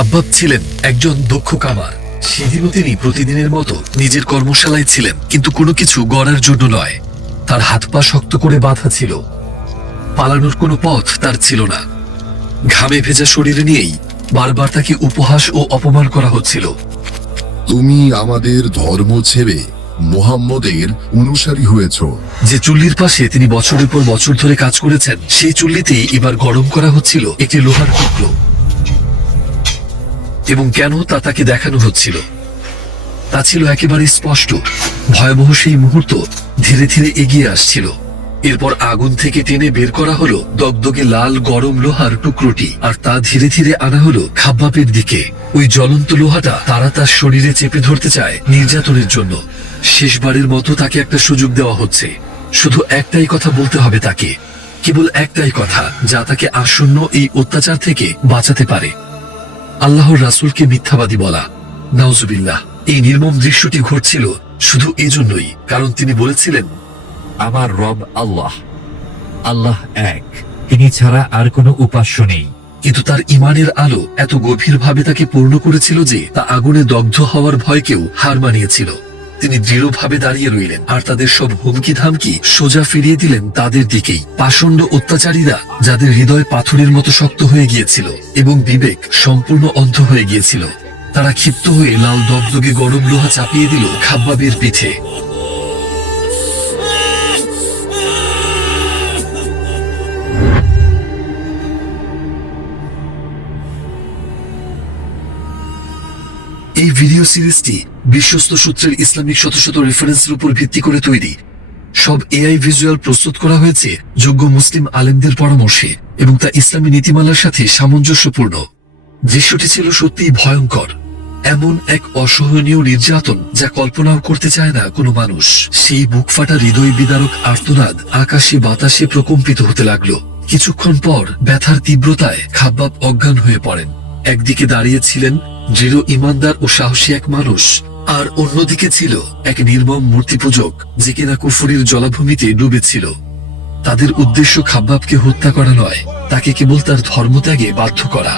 খাব্বাব ছিলেন একজন দক্ষ কামার। সেদিনও তিনি প্রতিদিনের মতো নিজের কর্মশালায় ছিলেন, কিন্তু কোনো কিছু গড়ার জন্য নয়। তার হাত পা শক্ত করে বাঁধা ছিল, পালানোর কোনো পথ তার ছিল না। ঘামে ভেজা শরীরে নিয়েই বারবার তাকে উপহাস ও অপমান করা হচ্ছিল। তুমি আমাদের ধর্ম ছেড়ে মুহাম্মদের অনুসারী হয়েছ। যে চুল্লির পাশে তিনি বছরের পর বছর ধরে কাজ করেছেন, সেই চুল্লিতেই এবার গরম করা হচ্ছিল একটি লোহার টুকরো। এবং কেন তা তাকে দেখানো হচ্ছিল তা ছিল একেবারে স্পষ্ট। ভয়াবহ সেই মুহূর্ত ধীরে ধীরে এগিয়ে আসছিল। এরপর আগুন থেকে টেনে বের করা হলো দগদগে লাল গরম লোহার টুকরোটি, আর তা ধীরে ধীরে আনা হলো খাব্বাবের দিকে। ওই জ্বলন্ত লোহাটা তারা তার শরীরে চেপে ধরতে চায় নির্যাতনের জন্য। শেষবারের মতো তাকে একটা সুযোগ দেওয়া হচ্ছে। শুধু একটাই কথা বলতে হবে তাকে, কেবল একটাই কথা, যা তাকে আসন্ন এই অত্যাচার থেকে বাঁচাতে পারে: আল্লাহর রাসূলকে মিথ্যাবাদী বলা। নাউজুবিল্লাহ। এই নির্মম দৃশ্যটি ঘটছিল শুধু এজন্যই কারণ তিনি বলেছিলেন, আমার রব আল্লাহ, আল্লাহ এক, তিনি ছাড়া আর কোনো উপাস্য নেই। কিন্তু তার ইমানের আলো এত গভীরভাবে তাকে পূর্ণ করেছিল যে তা আগুনে দগ্ধ হওয়ার ভয়কেও হার মানিয়েছিল। তিনি দৃঢ়ভাবে দাঁড়িয়ে রইলেন, আর তাদের সব হুমকি ধামকি সোজা ফিরিয়ে দিলেন তাদের দিকেই। পাষণ্ড অত্যাচারীরা, যাদের হৃদয় পাথরের মতো শক্ত হয়ে গিয়েছিল এবং বিবেক সম্পূর্ণ অন্ধ হয়ে গিয়েছিল, তারা ক্ষিপ্ত হয়ে লাল দগদগে গরম লোহা চাপিয়ে দিল খাব্বাবের পিঠে। এই ভিডিও সিরিজটি বিশ্বস্ত সূত্রের ইসলামিক শত শত রেফারেন্সের উপর ভিত্তি করে তৈরি। সব এআই ভিজুয়াল প্রস্তুত করা হয়েছে যোগ্য মুসলিম আলেমদের পরামর্শে, এবং তা ইসলামী নীতিমালার সাথে সামঞ্জস্যপূর্ণ। দৃশ্যটি ছিল সত্যিই ভয়ঙ্কর। এমন এক অসহনীয় নির্যাতন যা কল্পনাও করতে চায় না কোনো মানুষ। সেই বুকফাটা হৃদয় বিদারক আর্তনাদ আকাশে বাতাসে প্রকম্পিত হতে লাগলো। কিছুক্ষণ পর ব্যথার তীব্রতায় খাব্বাব অজ্ঞান হয়ে পড়েন। একদিকে দাঁড়িয়েছিলেন দৃঢ় ইমানদার ও সাহসী এক মানুষ, আর অন্যদিকে ছিল এক নির্মম মূর্তি পূজক যে কিনা কুফরির জলাভূমিতে ডুবেছিল। তাদের উদ্দেশ্য খাব্বাবকে হত্যা করা নয়, তাকে কেবল তার ধর্মত্যাগে বাধ্য করা।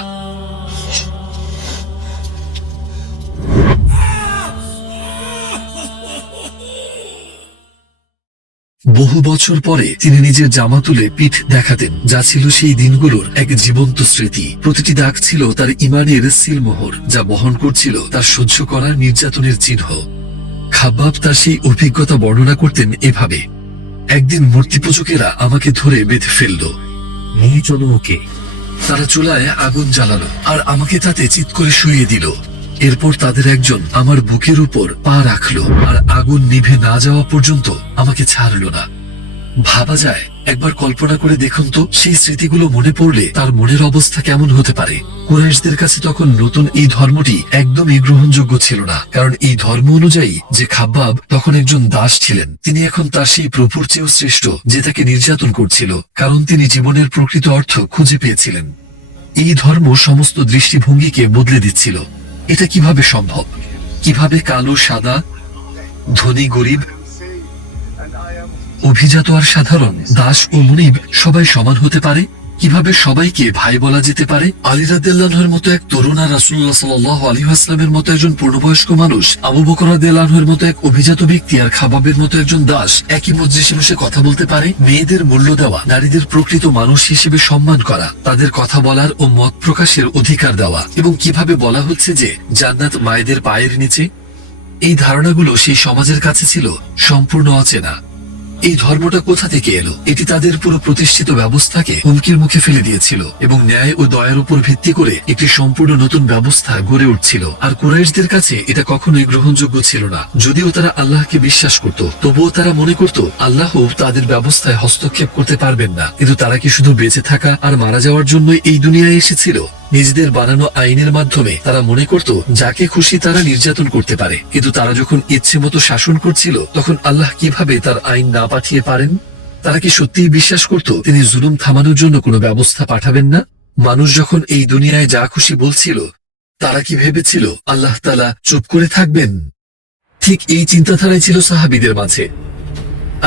বহু বছর পরে তিনি নিজের জামা তুলে পিঠ দেখাতেন, যা ছিল সেই দিনগুলোর এক জীবন্ত স্মৃতি। প্রতিটি দাগ ছিল তার ইমানের সিলমোহর, যা বহন করছিল তার সহ্য করা নির্যাতনের চিহ্ন। খাব্বাব তার সেই অভিজ্ঞতা বর্ণনা করতেন এভাবে: একদিন মূর্তি পূজকেরা আমাকে ধরে বেঁধে ফেলল। নিয়ে চলো ওকে। তারা চুলায় আগুন জ্বালালো আর আমাকে তাতে চিৎ করে শুইয়ে দিল। এরপর তাদের একজন আমার বুকের উপর পা রাখলো, আর আগুন নিভে না যাওয়া পর্যন্ত আমাকে ছাড়লো না। ভাবা যায়, একবার কল্পনা করে দেখুন তো, সেই স্মৃতিগুলো মনে পড়লে তার মনের অবস্থা কেমন হতে পারে। কুরাইশদের কাছে তখন নতুন এই ধর্মটি একদমই গ্রহণযোগ্য ছিল না, কারণ এই ধর্ম অনুযায়ী যে খাব্বাব তখন একজন দাস ছিলেন, তিনি এখন তার সেই প্রভুর চেয়েও শ্রেষ্ঠ যে তাকে নির্যাতন করছিল, কারণ তিনি জীবনের প্রকৃত অর্থ খুঁজে পেয়েছিলেন। এই ধর্ম সমস্ত দৃষ্টিভঙ্গিকে বদলে দিচ্ছিল। এটা কিভাবে সম্ভব? কিভাবে কালো সাদা, ধনী গরিব, অভিজাত আর সাধারণ, দাস ও মুনিব সবাই সমান হতে পারে? কিভাবে সবাইকে ভাই বলা যেতে পারে? আলী রাদিয়াল্লাহু আনহুর মতো এক তরুণ আর রাসূলুল্লাহ সাল্লাল্লাহু আলাইহি ওয়াসাল্লামের মতো একজন পূর্ণবয়স্ক মানুষ, আবু বকর রাদিয়াল্লাহু আনহুর মতো এক অভিজাত ব্যক্তি আর খাবাবের মতো একজন দাস একই মজলিসে বসে কথা বলতে পারে? মেয়েদের মূল্য দেওয়া, নারীদের প্রকৃত মানুষ হিসেবে সম্মান করা, তাদের কথা বলার ও মত প্রকাশের অধিকার দেওয়া, এবং কিভাবে বলা হচ্ছে যে জান্নাত মায়েদের পায়ের নিচে। এই ধারণাগুলো সেই সমাজের কাছে ছিল সম্পূর্ণ অচেনা। এই ধর্মটা কোথা থেকে এলো? এটি তাদের পুরো প্রতিষ্ঠিত ব্যবস্থাকে হুমকির মুখে ফেলে দিয়েছিল, এবং ন্যায় ও দয়ার উপর ভিত্তি করে একটি সম্পূর্ণ নতুন ব্যবস্থা গড়ে উঠছিল। আর কুরাইশদের কাছে এটা কখনোই গ্রহণযোগ্য ছিল না। যদিও তারা আল্লাহকে বিশ্বাস করত, তবুও তারা মনে করত আল্লাহ তাদের ব্যবস্থায় হস্তক্ষেপ করতে পারবেন না। কিন্তু তারা কি শুধু বেঁচে থাকা আর মারা যাওয়ার জন্য এই দুনিয়ায় এসেছিল? নিজেদের বানানো আইনের মাধ্যমে তারা মনে করত যাকে খুশি তারা নির্যাতন করতে পারে। কিন্তু তারা যখন ইচ্ছে মতো শাসন করছিল, তখন আল্লাহ কিভাবে তার আইন না পাঠিয়ে পারেন? তারা কি সত্যিই বিশ্বাস করত তিনি জুলুম থামানোর জন্য কোনো ব্যবস্থা পাঠাবেন না? মানুষ যখন এই দুনিয়ায় যা খুশি বলছিল, তারা কি ভেবেছিল আল্লাহ তাআলা চুপ করে থাকবেন? ঠিক এই চিন্তাধারাই ছিল সাহাবীদের মাঝে।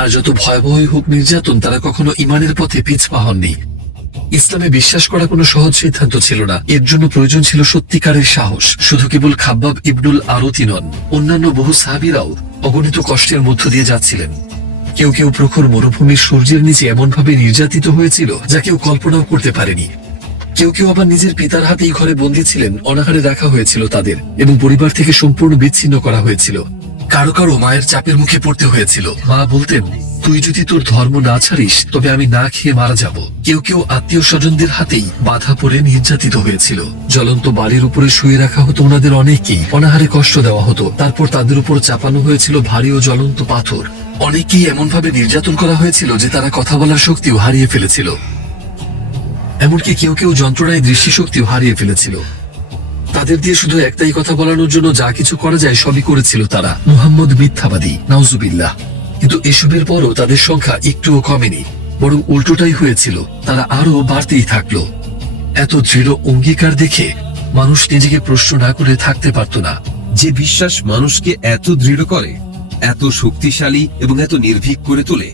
আর যত ভয়াবহ হোক নির্যাতন, তারা কখনো ইমানের পথে পিছপা হননি। ইসলামে বিশ্বাস করা কোনো সহজ সিদ্ধান্ত ছিল না, এর জন্য প্রয়োজন ছিল সত্যিকারের সাহস। শুধু কেবল খাব্বাব ইবনুল আরতি নন, অন্যান্য বহু সাহাবীরাও অগণিত কষ্টের মধ্য দিয়ে যাচ্ছিলেন। কেউ কেউ প্রখর মরুভূমির সূর্যের নিচে এমনভাবে নির্যাতিত হয়েছিল যা কেউ কল্পনাও করতে পারেনি। কেউ কেউ আবার নিজের পিতার হাতেই ঘরে বন্দী ছিলেন, অনাহারে রাখা হয়েছিল তাদের এবং পরিবার থেকে সম্পূর্ণ বিচ্ছিন্ন করা হয়েছিল। কারো কারো মায়ের চাপের মুখে পড়তে হয়েছিল। মা বলতেন, তুই যদি তোর ধর্ম না ছাড়িস তবে আমি না খেয়ে মারা যাব। কেউ কেউ আত্মীয় স্বজনদের হাতেই বাধা পড়ে নির্যাতিত হয়েছিল। জ্বলন্ত বাড়ির উপরে শুয়ে রাখা হতো ওনাদের অনেকেই, অনাহারে কষ্ট দেওয়া হতো। তারপর তাদের উপর চাপানো হয়েছিল ভারী ও জ্বলন্ত পাথর। অনেকেই এমনভাবে নির্যাতন করা হয়েছিল যে তারা কথা বলার শক্তিও হারিয়ে ফেলেছিল। এমনকি কেউ কেউ যন্ত্রণায় দৃষ্টিশক্তিও হারিয়ে ফেলেছিল। তাদের দিয়ে শুধু একটাই কথা বলানোর জন্য যা কিছু করা যায় সবই করেছিল তারা। মুহাম্মদ মিথ্যাবাদী, নাউজুবিল্লাহ। কিন্তু এসবের পরও তাদের সংখ্যা একটুও কমেনি, বরং উল্টোটাই হয়েছিল, তারা আরো বাড়তেই থাকলো। এত দৃঢ় অঙ্গীকার দেখে মানুষ নিজেকে প্রশ্ন না করে থাকতে পারত না। যে বিশ্বাস মানুষকে এত দৃঢ় করে, এত শক্তিশালী এবং এত নির্ভীক করে তোলে,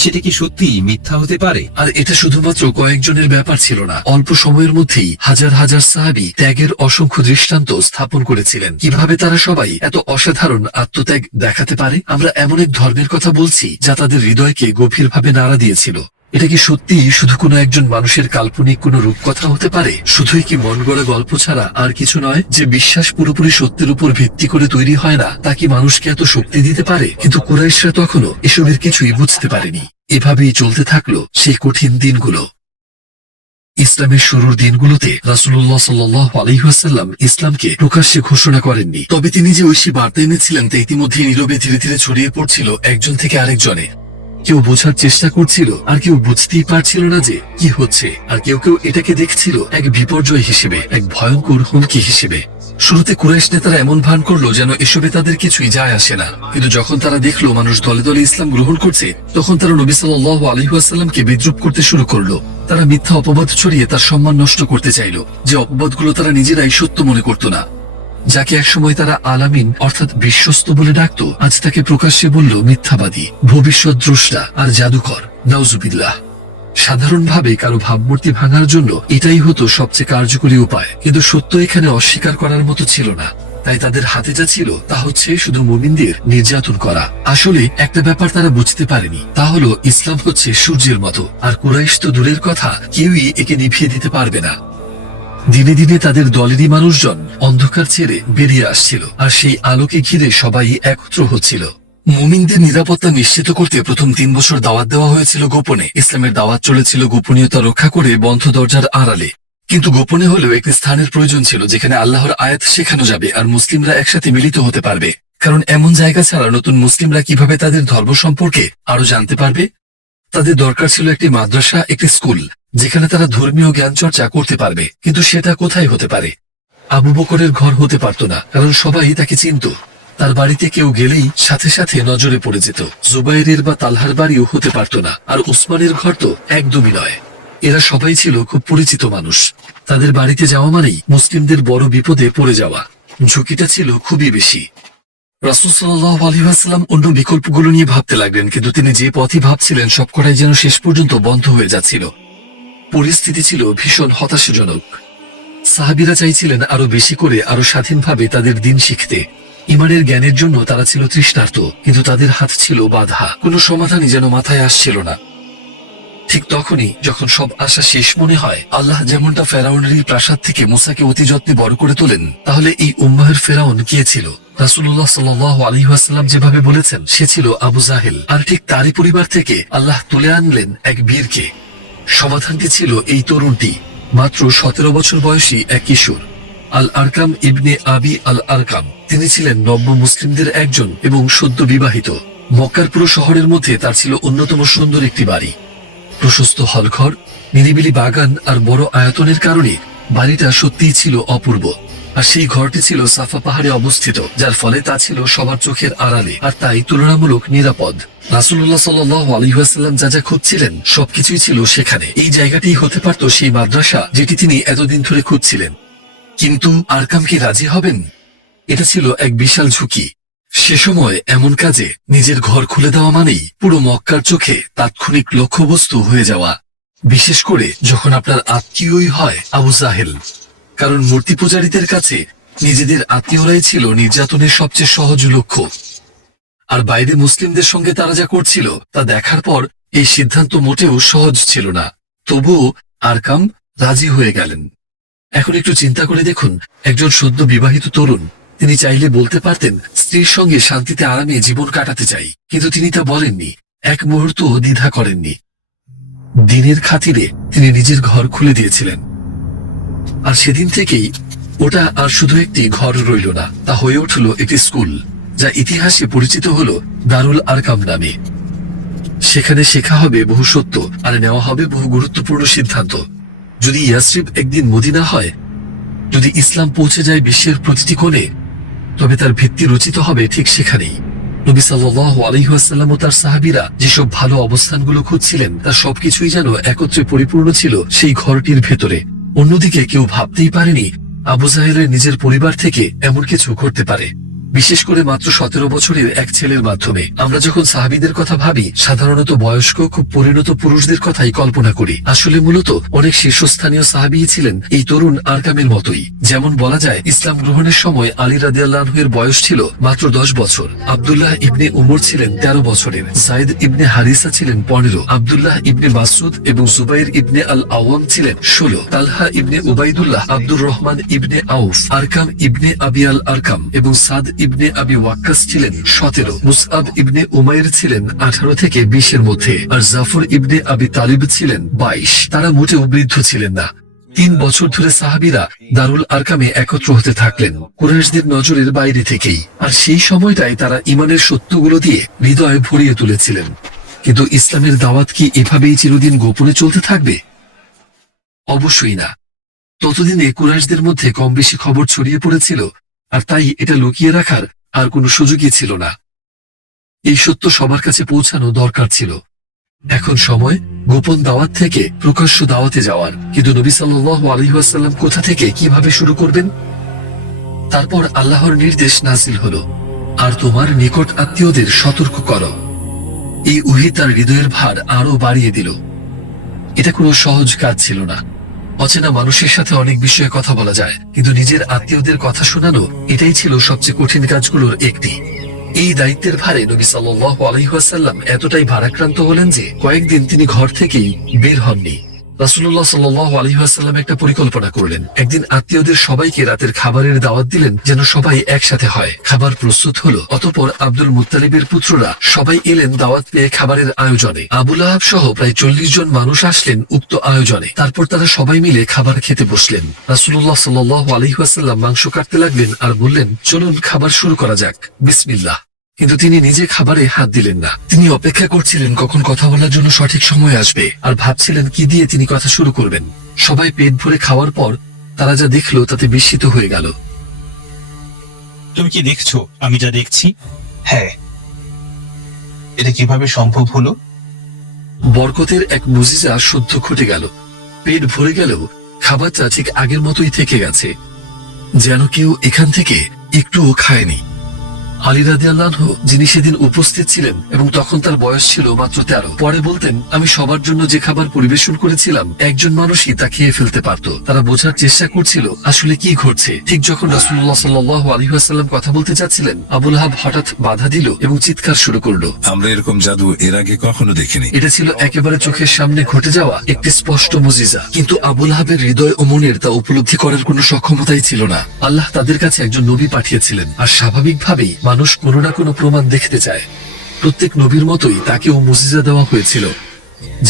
সেটা কি সত্যিই মিথ্যা হতে পারে? আর এটা শুধুমাত্র কয়েকজনের ব্যাপার ছিল না, অল্প সময়ের মধ্যেই হাজার হাজার সাহাবী ত্যাগের অসংখ্য দৃষ্টান্ত স্থাপন করেছিলেন। কিভাবে তারা সবাই এত অসাধারণ আত্মত্যাগ দেখাতে পারে? আমরা এমন এক ধর্মের কথা বলছি যা তাদের হৃদয়কে গভীরভাবে নাড়া দিয়েছিল। এটা কি সত্যিই শুধু কোনো একজন মানুষের কাল্পনিক কোনো রূপকথা হতে পারে? শুধুই কি মন গড়া গল্প ছাড়া আর কিছু নয়? যে বিশ্বাস পুরোপুরি সত্যের উপর ভিত্তি করে তৈরি হয় না, তা কি মানুষকে এত শক্তি দিতে পারে? কিন্তু কুরাইশরা তখনও এসবের কিছুই বুঝতে পারেনি। এভাবেই চলতে থাকলো সেই কঠিন দিনগুলো। ইসলামের শুরুর দিনগুলোতে রাসূলুল্লাহ সাল্লাল্লাহু আলাইহি ওয়াসাল্লাম ইসলামকে প্রকাশ্যে ঘোষণা করেননি। তবে তিনি যে ঐশী বার্তা এনেছিলেন তা ইতিমধ্যে নীরবে ধীরে ধীরে ছড়িয়ে পড়ছিল একজন থেকে আরেকজনে। কেউ বোঝার চেষ্টা করছিল, আর কেউ বুঝতেই পারছিল না যে কি হচ্ছে। আর কেউ কেউ এটাকে দেখছিল এক বিপর্যয় হিসেবে, এক ভয়ঙ্কর হুমকি হিসেবে। শুরুতে কুরাইশ নেতারা এমন ভান করলো যেন এসবে তাদের কিছুই যায় আসে না। কিন্তু যখন তারা দেখলো মানুষ দলে দলে ইসলাম গ্রহণ করছে, তখন তারা নবী সাল্লাল্লাহু আলাইহি ওয়াসাল্লামকে বিদ্রূপ করতে শুরু করলো। তারা মিথ্যা অপবাদ ছড়িয়ে তার সম্মান নষ্ট করতে চাইলো, যে অপবাদগুলো তারা নিজেরাই সত্য মনে করত না। যাকে একসময় তারা আলামিন অর্থাৎ বিশ্বস্ত বলে ডাকতো, আজ তাকে প্রকাশ্যে বলল মিথ্যাবাদী, ভবিষ্যৎ দ্রষ্টা আর জাদুকর। নাউজুবিল্লাহ। সাধারণভাবে কারো ভাবমূর্তি ভাঙার জন্য এটাই হতো সবচেয়ে কার্যকরী উপায়, কিন্তু সত্য এখানে অস্বীকার করার মতো ছিল না। তাই তাদের হাতে যা ছিল তা হচ্ছে শুধু মুমিনদের নির্যাতন করা। আসলে একটা ব্যাপার তারা বুঝতে পারেনি, তা হলো ইসলাম হচ্ছে সূর্যের মতো, আর কুরাইশ তো দূরের কথা, কেউই একে নিভিয়ে দিতে পারবে না। দিনে দিনে তাদের দলেরই মানুষজন অন্ধকার ছেড়ে বেরিয়ে আসছিল, আর সেই আলোকে ঘিরে সবাই একত্র হচ্ছিল। মুমিনদের নিরাপত্তা নিশ্চিত করতে প্রথম 3 বছর দাওয়াত দেওয়া হয়েছিল গোপনে। ইসলামের দাওয়াত চলেছিল গোপনীয়তা রক্ষা করে, বন্ধ দরজার আড়ালে। কিন্তু গোপনে হলেও একটি স্থানের প্রয়োজন ছিল যেখানে আল্লাহর আয়াত শেখানো যাবে আর মুসলিমরা একসাথে মিলিত হতে পারবে। কারণ এমন জায়গা ছাড়া নতুন মুসলিমরা কিভাবে তাদের ধর্ম সম্পর্কে আরো জানতে পারবে? তাদের দরকার ছিল একটি মাদ্রাসা, একটি স্কুল, যেখানে তারা ধর্মীয় জ্ঞান চর্চা করতে পারবে। কিন্তু সেটা কোথায় হতে পারে? আবু বকরের ঘর হতে পারত না, কারণ সবাই তাকে চিনত। তার বাড়িতে কেউ গেলেই সাথে সাথে নজরে পড়ে যেত। জুবাইরের বা তালহার বাড়িও হতে পারত না, আর উসমানের ঘর তো একদমই নয়। এরা সবাই ছিল খুব পরিচিত মানুষ। তাদের বাড়িতে যাওয়া মানেই মুসলিমদের বড় বিপদে পড়ে যাওয়া। ঝুঁকিটা ছিল খুবই বেশি। রাসূল সাল্লাল্লাহু আলাইহি ওয়াসাল্লাম অন্য বিকল্পগুলো নিয়ে ভাবতে লাগলেন, কিন্তু তিনি যে পথই ভাবছিলেন সবকটাই যেন শেষ পর্যন্ত বন্ধ হয়ে যাচ্ছিল। পরিস্থিতি ছিল ভীষণ হতাশাজনক। সাহাবীরা চাইছিলেন আরো বেশি করে, আরো স্বাধীনভাবে তাদের দিন শিখতে। ইমানের জ্ঞানের জন্য তারা ছিল তৃষ্ণার্ত, কিন্তু তাদের হাত ছিল বাঁধা। কোনো সমাধানই যেন মাথায় আসছিল না। ঠিক তখনই যখন সব আশা শেষ মনে হয়, আল্লাহ যেমনটা ফেরাউনের প্রাসাদ থেকে মুসাকে অতি যত্নে বড় করে তোলেন, তাহলে এই উম্মাহের ফেরাউন কে ছিল? রাসূলুল্লাহ সাল্লাল্লাহু আলাইহি ওয়াসাল্লাম যেভাবে বলেছেন, সে ছিল আবু জাহেল। আর ঠিক তারই পরিবার থেকে আল্লাহ তুলে আনলেন এক বীরকে। সমাধানটি ছিল এই তরুণটি, মাত্র 17 বছর বয়সী এক কিশোর, আল আরকাম ইবনে আবি আল আরকাম। তিনি ছিলেন নব্য মুসলিমদের একজন এবং সদ্য বিবাহিত। মক্কার পুরো শহরের মধ্যে তার ছিল অন্যতম সুন্দর একটি বাড়ি। প্রশস্ত হলঘর, নিরিবিলি বাগান আর বড় আয়তনের কারণে বাড়িটা সত্যিই ছিল অপূর্ব। আর সেই ঘরটি ছিল সাফা পাহাড়ে অবস্থিত, যার ফলে তা ছিল সবার চোখের আড়ালে, আর তাই তুলনামূলক নিরাপদ। রাসূলুল্লাহ সাল্লাল্লাহু আলাইহি ওয়াসাল্লাম যা যা খুঁজছিলেন সবকিছুই ছিল সেখানে। এই জায়গাটি হতে পারত সেই মাদ্রাসা যেটি তিনি এতদিন ধরে খুঁজছিলেন। কিন্তু আরকাম কি রাজি হবেন? এটা ছিল এক বিশাল ঝুঁকি। সে সময় এমন কাজে নিজের ঘর খুলে দেওয়া মানেই পুরো মক্কার চোখে তাৎক্ষণিক লক্ষ্যবস্তু হয়ে যাওয়া। বিশেষ করে যখন আপনার আত্মীয়ই হয় আবু জাহেল। কারণ মূর্তি পূজারীদের কাছে নিজেদের আত্মীয়রাই ছিল নির্যাতনের সবচেয়ে সহজ লক্ষ্য। আর বাইরে মুসলিমদের সঙ্গে তারা যা করছিল তা দেখার পর এই সিদ্ধান্ত মোটেও সহজ ছিল না। তবুও আরকাম রাজি হয়ে গেলেন। এখন একটু চিন্তা করে দেখুন, একজন সদ্য বিবাহিত তরুণ, তিনি চাইলে বলতে পারতেন স্ত্রীর সঙ্গে শান্তিতে আরামে জীবন কাটাতে চাই, কিন্তু তিনি তা বলেননি, এক মুহূর্ত দ্বিধা করেননি। দিনের খাতিরে তিনি নিজের ঘর খুলে দিয়েছিলেন। আর সেদিন থেকেই ওটা আর শুধু একটি ঘর রইল না, তা হয়ে উঠল একটি স্কুল, যা ইতিহাসে পরিচিত হল দারুল আরকাম নামে। সেখানে শেখা হবে বহু সত্য আর নেওয়া হবে বহু গুরুত্বপূর্ণ সিদ্ধান্ত। যদি ইয়াসরিব একদিন মদিনা হয়, যদি ইসলাম পৌঁছে যায় বিশ্বের প্রতিটি কোণে, তবে তার ভিত্তি রচিত হবে ঠিক সেখানেই। নবী সাল্লাল্লাহু আলাইহি ওয়াসাল্লাম ও তার সাহাবীরা যেসব ভালো অবস্থানগুলো খুঁজছিলেন তার সবকিছুই যেন একত্রে পরিপূর্ণ ছিল সেই ঘরটির ভেতরে। অন্যদিকে কেউ ভাবতেই পারেনি আবু জাহেলের নিজের পরিবার থেকে এমন কিছু ঘটতে পারে, বিশেষ করে মাত্র 17 বছরের এক ছেলের মাধ্যমে। আমরা যখন সাহাবীদের কথা ভাবি, সাধারণত বয়স্ক খুব পরিণত পুরুষদের কথাই কল্পনা করি। আসলে মূলত অনেক শীর্ষস্থানীয় সাহাবী ছিলেন এই তরুণ আরকামের মতোই। যেমন বলা যায়, ইসলাম গ্রহণের সময় আলী রাদিয়াল্লাহু আনহু এর বয়স ছিল মাত্র 10 বছর, আব্দুল্লাহ ইবনে উমর ছিলেন 13 বছরের, যায়েদ ইবনে হারিসা ছিলেন 15, আব্দুল্লাহ ইবনে মাসউদ এবং জুবাইর ইবনে আল আওয়াম ছিলেন 16, তালহা ইবনে উবাইদুল্লাহ, আব্দুর রহমান ইবনে আউফ, আরকাম ইবনে আবি আল আরকাম এবং সাদ ইবনে আবি ওয়াক্কাস ছিলেন 17, মুসআব ইবনে উমাইর ছিলেন 18 থেকে 20 এর মধ্যে, আর জাফর ইবনে আবি তালিব ছিলেন 22। তারা মোটেও বৃদ্ধ ছিলেন না। 3 বছর ধরে সাহাবীরা দারুল আরকামে একত্র হতে থাকলেন, কুরাইশদের নজরের বাইরে থেকেই। আর সেই সময়টাই তারা ইমানের সত্যগুলো দিয়ে হৃদয় ভরিয়ে তুলেছিলেন। কিন্তু ইসলামের দাওয়াত কি এভাবেই চিরদিন গোপনে চলতে থাকবে? অবশ্যই না। ততদিনে কুরাইশদের মধ্যে কম বেশি খবর ছড়িয়ে পড়েছিল, আর তাই এটা লুকিয়ে রাখার আর কোনো সুযোগই ছিল না। এই সত্য সবার কাছে পৌঁছানো দরকার ছিল। এখন সময় গোপন দাওয়াত থেকে প্রকাশ্য দাওয়াতে যাওয়ার। কিন্তু নবী সাল্লাল্লাহু আলাইহি ওয়াসাল্লাম কোথা থেকে কিভাবে শুরু করবেন? তারপর আল্লাহর নির্দেশ নাযিল হলো, আর তোমার নিকট আত্মীয়দের সতর্ক করো। এই ওহী তার হৃদয়ের ভার আরো বাড়িয়ে দিল। এটা কোনো সহজ কাজ ছিল না। অচেনা মানুষের সাথে অনেক বিষয়ে কথা বলা যায়, কিন্তু নিজের আত্মীয়দের কথা শোনানো, এটাই ছিল সবচেয়ে কঠিন কাজগুলোর একটি। এই দায়িত্বের ভারে নবী সাল্লাল্লাহু আলাইহি ওয়াসাল্লাম এতটাই ভারাক্রান্ত হলেন যে কয়েকদিন তিনি ঘর থেকেই বের হননি। রাসূলুল্লাহ সাল্লাল্লাহু আলাইহি ওয়াসাল্লাম একটা পরিকল্পনা করলেন। একদিন আত্মীয়দের সবাইকে রাতের খাবারের দাওয়াত দিলেন, যেন সবাই একসাথে হয়। খাবার প্রস্তুত হলো। অতঃপর আব্দুল মুত্তালিবের পুত্ররা সবাই এলেন দাওয়াত পেয়ে খাবারের আয়োজনে। আবু লাহাব সহ প্রায় 40 জন মানুষ আসলেন উক্ত আয়োজনে। তারপর তারা সবাই মিলে খাবার খেতে বসলেন। রাসূলুল্লাহ সাল্লাল্লাহু আলাইহি ওয়াসাল্লাম মাংস কাটতে লাগলেন আর বললেন, চলুন খাবার শুরু করা যাক, বিসমিল্লাহ। কিন্তু তিনি নিজে খাবারে হাত দিলেন না। তিনি অপেক্ষা করছিলেন কখন কথা বলার জন্য সঠিক সময় আসবে, আর ভাবছিলেন কি দিয়ে তিনি কথা শুরু করবেন। সবাই পেট ভরে খাওয়ার পর তারা যা দেখলো তাতে বিস্মিত হয়ে গেল। তুমি কি দেখছো আমি যা দেখছি? হ্যাঁ, এটা কিভাবে সম্ভব হলো? বরকতের এক মুজিজা সদ্য ঘটে গেল। পেট ভরে গেলেও খাবারটা ঠিক আগের মতোই থেকে গেছে, যেন কেউ এখান থেকে একটুও খায়নি। আলী রাদিয়াল্লাহু আনহু, যিনি সেদিন উপস্থিত ছিলেন এবং তখন তার বয়স ছিল মাত্র 13, পরে বলতেন, আমি সবার জন্য যে খাবার পরিবেশন করেছিলাম একজন মানুষই তা খেয়ে ফেলতে পারত। তারা বোঝার চেষ্টা করছিল আসলে কি ঘটছে। ঠিক যখন রাসূলুল্লাহ সাল্লাল্লাহু আলাইহি ওয়াসাল্লাম কথা বলতে যাচ্ছিলেন, আবু লাহাব হঠাৎ বাধা দিল এবং চিৎকার শুরু করলো। আমরা এরকম জাদু এর আগে কখনো দেখিনি। এটা ছিল একেবারে চোখের সামনে ঘটে যাওয়া একটি স্পষ্ট মুজিজা, কিন্তু আবু লাহাবের হৃদয় ও মনের তা উপলব্ধি করার কোনো সক্ষমতাই ছিল না। আল্লাহ তাদের কাছে একজন নবী পাঠিয়েছিলেন, আর স্বাভাবিকভাবেই মানুষ কোনো না কোনো প্রমাণ দেখতে চায়। প্রত্যেক নবীর মতোই তাকেও মুজিজা দেওয়া হয়েছিল।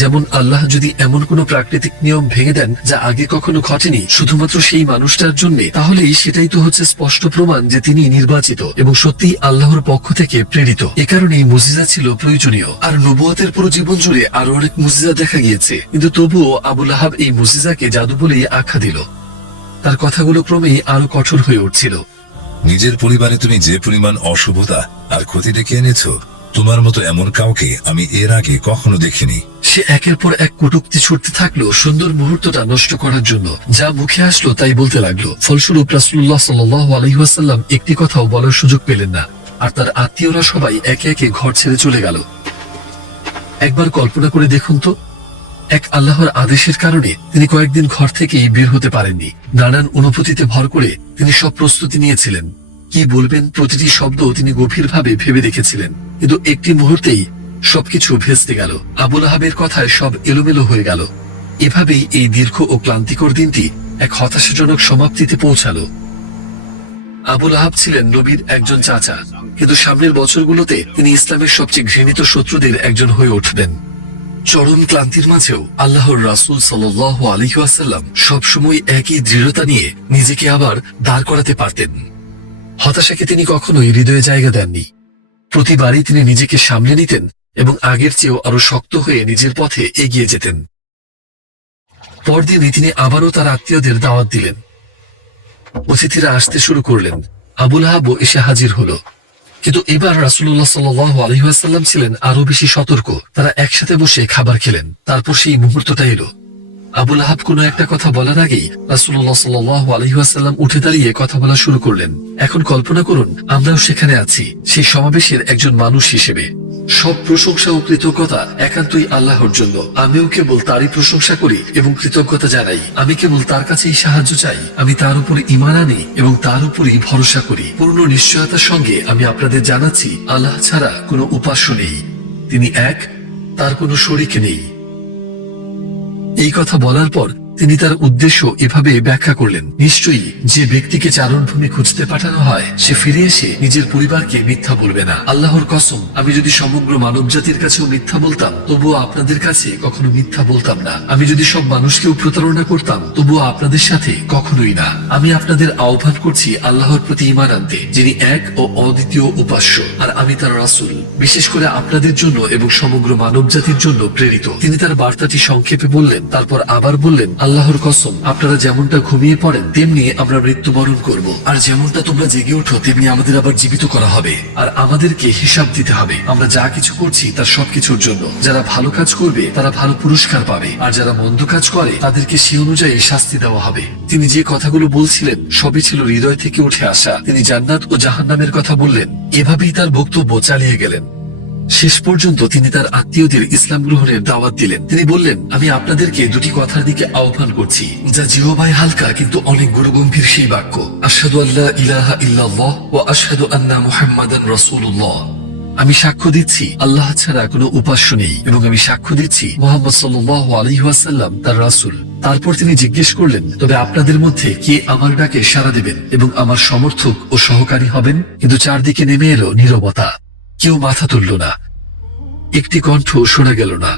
যেমন আল্লাহ যদি এমন কোনো প্রাকৃতিক নিয়ম ভেঙে দেন যা আগে কখনো ঘটেনি শুধুমাত্র সেই মানুষটার জন্য, তাহলেই সেটাই তো হচ্ছে স্পষ্ট প্রমাণ যে তিনি নির্বাচিত এবং সত্যিই আল্লাহর পক্ষ থেকে প্রেরিত। এ কারণেই মুজিজা ছিল প্রয়োজনীয়। আর নবুয়তের পুরো জীবন জুড়ে আরো অনেক মুজিজা দেখা গিয়েছে, কিন্তু তবুও আবু লাহাব এই মুজিজাকে জাদু বলেই আখ্যা দিল। তার কথাগুলো ক্রমেই আরো কঠোর হয়ে উঠছিল। নিজের পরিবারে তুমি যে পরিমাণ অশুভতা আর ক্ষতি ডেকে এনেছো, তোমার মতো এমন কাউকে আমি এর আগে কখনো দেখিনি। সে একের পর এক কটূক্তি ছুটতে থাকলো সুন্দর মুহূর্তটা নষ্ট করার জন্য। যা মুখে আসলো তাই বলতে লাগলো। ফলস্বরূপ রাসূলুল্লাহ সাল্লাল্লাহু আলাইহি ওয়াসাল্লাম একটি কথাও বলার সুযোগ পেলেন না, আর তার আত্মীয়রা সবাই একে একে ঘর ছেড়ে চলে গেল। একবার কল্পনা করে দেখুন তো, এক আল্লাহর আদেশের কারণে তিনি কয়েকদিন ঘর থেকেই বের হতে পারেননি। নানান অনুভূতিতে ভর করে তিনি সব প্রস্তুতি নিয়েছিলেন। কি বলবেন প্রতিটি শব্দ তিনি গভীরভাবে ভেবে দেখেছিলেন, কিন্তু একটি মুহূর্তেই সবকিছু ভেস্তে গেল। আবুল আহাবের কথায় সব এলোমেলো হয়ে গেল। এভাবেই এই দীর্ঘ ও ক্লান্তিকর দিনটি এক হতাশাজনক সমাপ্তিতে পৌঁছালো। আবুল আহাব ছিলেন নবীর একজন চাচা, কিন্তু সামনের বছরগুলোতে তিনি ইসলামের সবচেয়ে ঘৃণিত শত্রুদের একজন হয়ে উঠবেন। চরম ক্লান্তির মাঝেও আল্লাহর রাসূল সাল্লাল্লাহু আলাইহি ওয়াসাল্লাম সবসময় একই দৃঢ়তা নিয়ে নিজেকে আবার দাঁড় করাতে পারতেন। হতাশাকে তিনি কখনোই হৃদয়ে জায়গা দেননি। প্রতিবারই তিনি নিজেকে সামলে নিতেন এবং আগের চেয়েও আরো শক্ত হয়ে নিজের পথে এগিয়ে যেতেন। পরদিনই তিনি আবারও তার আত্মীয়দের দাওয়াত দিলেন। অতিথিরা আসতে শুরু করলেন। আবুল আহাবও এসে হাজির হলো, কিন্তু এবার রাসূলুল্লাহ সাল্লাল্লাহু আলাইহি ওয়াসাল্লাম ছিলেন আরো বেশি সতর্ক। তারা একসাথে বসে খাবার খেলেন। তারপর সেই মুহূর্তটা এলো। আবুল আহাব কোনো একটা কথা বলার আগেই রাসূলুল্লাহ সাল্লাল্লাহু আলাইহি ওয়াসাল্লাম উঠে দাঁড়িয়ে কথা বলা শুরু করলেন। এখন কল্পনা করুন, আমরাও সেখানে আছি সেই সমাবেশের একজন মানুষ হিসেবে। সব প্রশংসা ও কৃতজ্ঞতা একান্তই আল্লাহর জন্য। আমিও কেবল তারই প্রশংসা করি এবং কৃতজ্ঞতা জানাই। আমি কেবল তার কাছেই সাহায্য চাই। আমি তার উপরে ঈমান আনি এবং তার উপরেই ভরসা করি। পূর্ণ নিশ্চয়তার সঙ্গে আমি আপনাদের জানাচ্ছি, আল্লাহ ছাড়া কোনো উপাস্য নেই। তিনি এক, তার কোনো শরীক নেই। এই কথা বলার পর তিনি তার উদ্দেশ্য এভাবে ব্যাখ্যা করলেন। নিশ্চয়ই যে ব্যক্তিকে চারণভূমি খুঁজতে পাঠানো হয় সে ফিরে এসে নিজের পরিবারকে মিথ্যা বলবে না। আল্লাহর কসম, আমি যদি সমগ্র মানব জাতির কাছেও মিথ্যা বলতাম তবুও আপনাদের কাছে কখনো মিথ্যা বলতাম না। আমি যদি সব মানুষকেও প্রতারণা করতাম তবুও আপনাদের সাথে কখনোই না। আমি আপনাদের আহ্বান করছি আল্লাহর প্রতি ঈমান আনতে, যিনি এক ও অদ্বিতীয় উপাস্য, আর আমি তার রাসূল, বিশেষ করে আপনাদের জন্য এবং সমগ্র মানব জাতির জন্য প্রেরিত। তিনি তার বার্তাটি সংক্ষেপে বললেন, তারপর আবার বললেন, আল্লাহর কসম, আপনারা যেমনটা ঘুমিয়ে পড়েন তেমনি আমরা মৃত্যুবরণ করব, আর যেমনটা তোমরা জেগে ওঠো তেমনি আমাদের আবার জীবিত করা হবে, আর আমাদেরকে হিসাব দিতে হবে। আমরা যা কিছু করছি তার সবকিছুর জন্য। যারা ভালো কাজ করবে তারা ভালো পুরস্কার পাবে, আর যারা মন্দ কাজ করে তাদেরকে সে অনুযায়ী শাস্তি দেওয়া হবে। তিনি যে কথাগুলো বলছিলেন সবই ছিল হৃদয় থেকে উঠে আসা। তিনি জান্নাত ও জাহান্নামের কথা বললেন। এভাবেই তার বক্তব্য চালিয়ে গেলেন। শেষ পর্যন্ত তিনি তার আত্মীয়দের ইসলাম গ্রহণের দাওয়াত দিলেন। তিনি বললেন, আমি আপনাদেরকে দুটি কথার দিকে আহ্বান করছি, যা জিহ্বায় হালকা কিন্তু অনেক গুরুগম্ভীর সেই বাক্য, আশহাদু আল্লা ইলাহা ইল্লাল্লাহ ওয়া আশহাদু আন্না মুহাম্মাদান রাসূলুল্লাহ। আমি সাক্ষ্য দিচ্ছি আল্লাহ ছাড়া কোনো উপাস্য নেই, এবং আমি সাক্ষ্য দিচ্ছি মুহাম্মদ সাল্লাল্লাহু আলাইহি ওয়াসাল্লাম তার রাসূল। তারপর তিনি জিজ্ঞেস করলেন, তবে আপনাদের মধ্যে কে আমার ডাকে সাড়া দেবেন এবং আমার সমর্থক ও সহকারী হবেন? কিন্তু চারদিকে নেমে এলো নীরবতা। কেউ মাথা তুলল না। একটি কণ্ঠ শোনা গেল না।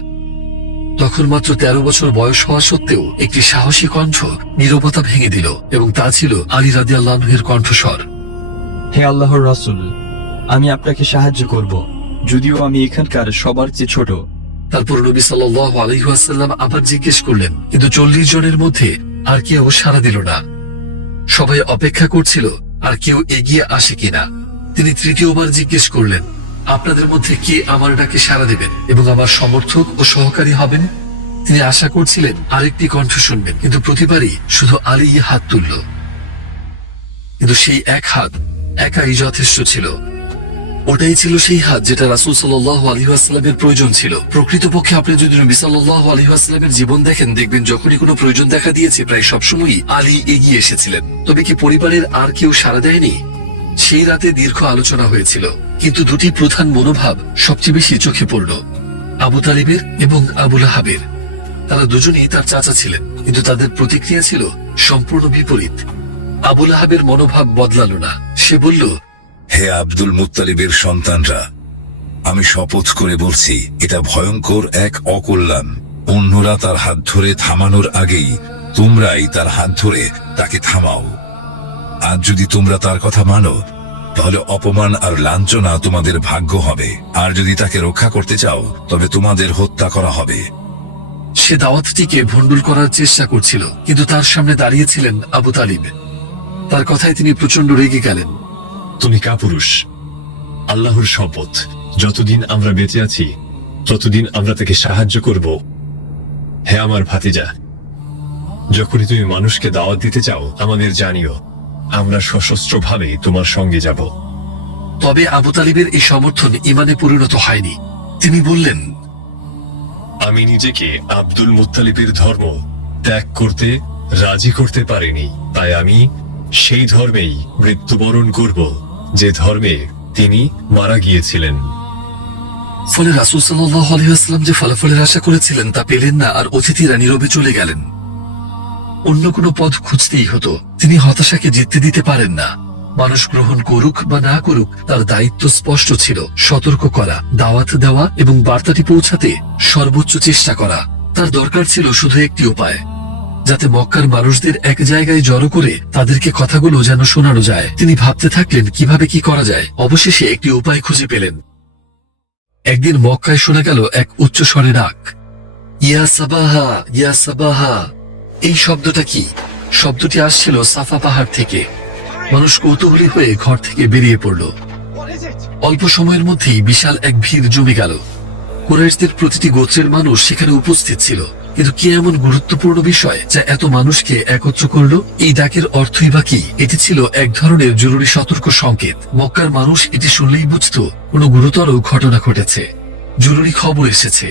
তখন মাত্র 13 বছর বয়স হওয়া সত্ত্বেও একটি সাহসী কণ্ঠ নীরবতা ভেঙে দিল, এবং তা ছিল আলী রাদিয়াল্লাহু আনহুর কণ্ঠস্বর। হে আল্লাহর রাসূল, আমি আপনাকে সাহায্য করব, যদিও আমি এখানকার সবার চেয়ে ছোট। তারপর নবী সাল্লাল্লাহু আলাইহি ওয়াসাল্লাম আবার জিজ্ঞেস করলেন, কিন্তু 40 জনের মধ্যে আর কেউ সাড়া দিল না। সবাই অপেক্ষা করছিল আর কেউ এগিয়ে আসে কিনা। তিনি তৃতীয়বার জিজ্ঞেস করলেন, আপনাদের মধ্যে কে আমার ডাকে সাড়া দেবেন এবং আমার সমর্থক ও সহকারী হবেন? তিনি আশা করছিলেন আরেকটি কণ্ঠ শুনবেন, কিন্তু প্রতিবারই শুধু আলী হাত তুলল। কিন্তু সেই এক হাত একাই যথেষ্ট ছিল। ওটাই ছিল সেই হাত যেটা রাসূল সাল্লাল্লাহু আলাইহি ওয়াসাল্লামের প্রয়োজন ছিল। প্রকৃতপক্ষে আপনি যদি নবী সাল্লাল্লাহু আলাইহি ওয়াসাল্লামের জীবন দেখেন, দেখবেন যখনই কোনো প্রয়োজন দেখা দিয়েছে প্রায় সবসময়ই আলী এগিয়ে এসেছিলেন। তবে কি পরিবারের আর কেউ সাড়া দেয়নি? সেই রাতে দীর্ঘ আলোচনা হয়েছিল, কিন্তু দুটি প্রধান মনোভাব সবচেয়ে বেশি চোখে পড়ল, আবু তালিবের এবং আবুল আহাবের। তারা দুজনেই তার চাচা ছিলেন, কিন্তু তাদের প্রতিক্রিয়া ছিল সম্পূর্ণ বিপরীত। আবুল আহাবের মনোভাব বদলালো না। সে বলল, হে আব্দুল মুত্তালিবের সন্তানরা, আমি শপথ করে বলছি এটা ভয়ঙ্কর এক অকল্যাণ। অন্যরা তার হাত ধরে থামানোর আগেই তোমরাই তার হাত ধরে তাকে থামাও। আজ যদি তোমরা তার কথা মানো তাহলে অপমান আর লাঞ্ছনা তোমাদের ভাগ্য হবে, আর যদি তাকে রক্ষা করতে চাও তবে তোমাদের হত্যা করা হবে। সে দাওয়াতটিকে ভণ্ডুল করার চেষ্টা করছিল, কিন্তু তার সামনে দাঁড়িয়েছিলেন আবু তালিব। তার কথায় তিনি প্রচন্ড রেগে গেলেন। তুমি কাপুরুষ। আল্লাহর শপথ, যতদিন আমরা বেঁচে আছি ততদিন আমরা তাকে সাহায্য করব। হে আমার ভাতিজা, যখনই তুমি মানুষকে দাওয়াত দিতে চাও আমাদের জানিও, আমরা সশস্ত্রভাবে তোমার সঙ্গে যাব। তবে আবু তালিবের এই সমর্থন ঈমানে পরিণত হয়নি। তিনি বললেন, আমি নিজেকে আব্দুল মুত্তালিবের ধর্ম ত্যাগ করতে রাজি করতে পারিনি, তাই আমি সেই ধর্মেই মৃত্যুবরণ করব যে ধর্মে তিনি মারা গিয়েছিলেন। ফলে রাসূল সাল্লাল্লাহু আলাইহি ওয়াসাল্লাম যে ফলাফলের আশা করেছিলেন তা পেলেন না, আর অতিথিরা নীরবে চলে গেলেন। অন্য কোনো পথ খুঁজতেই হতো। তিনি হতাশাকে জিততে দিতে পারেন না। মানুষ গ্রহণ করুক বা না করুক, তার দায়িত্ব স্পষ্ট ছিল, সতর্ক করা, দাওয়াত দেওয়া এবং বার্তাটি পৌঁছাতে সর্বোচ্চ চেষ্টা করা। তার দরকার ছিল শুধু একটি উপায়, যাতে মক্কার মানুষদের এক জায়গায় জড়ো করে তাদেরকে কথাগুলো যেন শোনানো যায়। তিনি ভাবতে থাকলেন কিভাবে কি করা যায়। অবশেষে একটি উপায় খুঁজে পেলেন। একদিন মক্কায় শোনা গেল এক উচ্চ স্বরে ডাক, ইয়া সাবাহা, ইয়া সাবাহা। এই শব্দটা কি? শব্দটি আসছিল সাফা পাহাড় থেকে। মানুষ কৌতূহলী হয়ে ঘর থেকে বেরিয়ে পড়ল। অল্প সময়ের মধ্যেই বিশাল এক ভিড় জমে গেল। কুরাইশদের প্রতিটি গোত্রের মানুষ সেখানে উপস্থিত ছিল। কিন্তু কি এমন গুরুত্বপূর্ণ বিষয় যা এত মানুষকে একত্র করলো? এই ডাকের অর্থই বা কি? এটি ছিল এক ধরনের জরুরি সতর্ক সংকেত। মক্কার মানুষ এটি শুনলেই বুঝত কোনো গুরুতর ঘটনা ঘটেছে, জরুরি খবর এসেছে।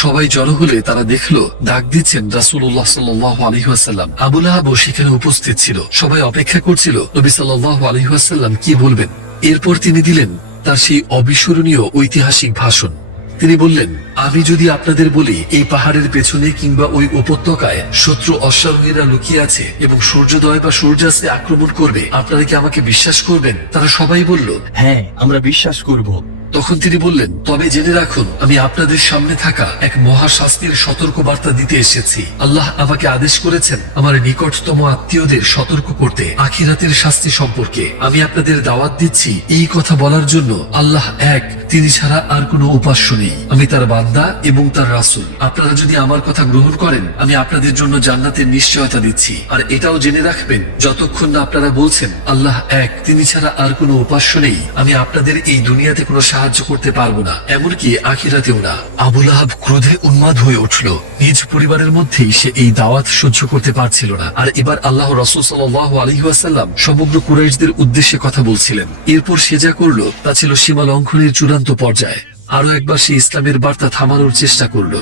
সবাই জড়ো হলে তারা দেখলো ডাক দিচ্ছেন রাসূলুল্লাহ সাল্লাল্লাহু আলাইহি ওয়াসাল্লাম। আবু লাহাবও সেখানে উপস্থিত ছিল। সবাই অপেক্ষা করছিল নবী সাল্লাল্লাহু আলাইহি ওয়াসাল্লাম কি বলবেন। এরপর তিনি দিলেন তার সেই অবিস্মরণীয় ঐতিহাসিক ভাষণ। তিনি বললেন, আমি যদি আপনাদের বলি এই পাহাড়ের পেছনে কিংবা ওই উপত্যকায় শত্রু অশ্বারোহীরা লুকিয়ে আছে এবং সূর্যোদয় বা সূর্যাস্তে আক্রমণ করবে, আপনারা কি আমাকে বিশ্বাস করবেন? তারা সবাই বলল, হ্যাঁ, আমরা বিশ্বাস করব। তখন তিনি বললেন, তবে জেনে রাখুন, আমি আপনাদের সামনে থাকা এক মহাশাস্তির সতর্ক বার্তা দিতে এসেছি। আল্লাহ আমাকে আদেশ করেছেন আমার নিকটতম আত্মীয়দের সতর্ক করতে আখিরাতের শাস্তি সম্পর্কে। আমি আপনাদের দাওয়াত দিচ্ছি এই কথা বলার জন্য, আল্লাহ এক, তিনি ছাড়া আর কোনো উপাস্য নেই। আমি তার বান্দা এবং তার রাসূল। আপনারা যদি আমার কথা গ্রহণ করেন, আমি আপনাদের জন্য জান্নাতের নিশ্চয়তা দিচ্ছি। আর এটাও জেনে রাখবেন, যতক্ষণ না আপনারা বলছেন আল্লাহ এক, তিনি ছাড়া আর কোনো উপাস্য নেই, আমি আপনাদের এই দুনিয়াতে কোনো সাহায্য করতে পারবো না, এমনকি আখিরাতেও না। আবু লাহাব ক্রোধে উন্মাদ হয়ে উঠল। নিজ পরিবারের মধ্যেই সে এই দাওয়াত সহ্য করতে পারছিল না। আর এবার আল্লাহ রাসূল সাল্লাল্লাহু আলাইহি ওয়াসাল্লাম সমগ্র কুরাইশদের উদ্দেশ্যে কথা বলছিলেন। এরপর সে যা করল তা ছিল সীমা লঙ্ঘনের চূড়ান্ত পর্যায়ে। আরো একবার সে ইসলামের বার্তা থামানোর চেষ্টা করল।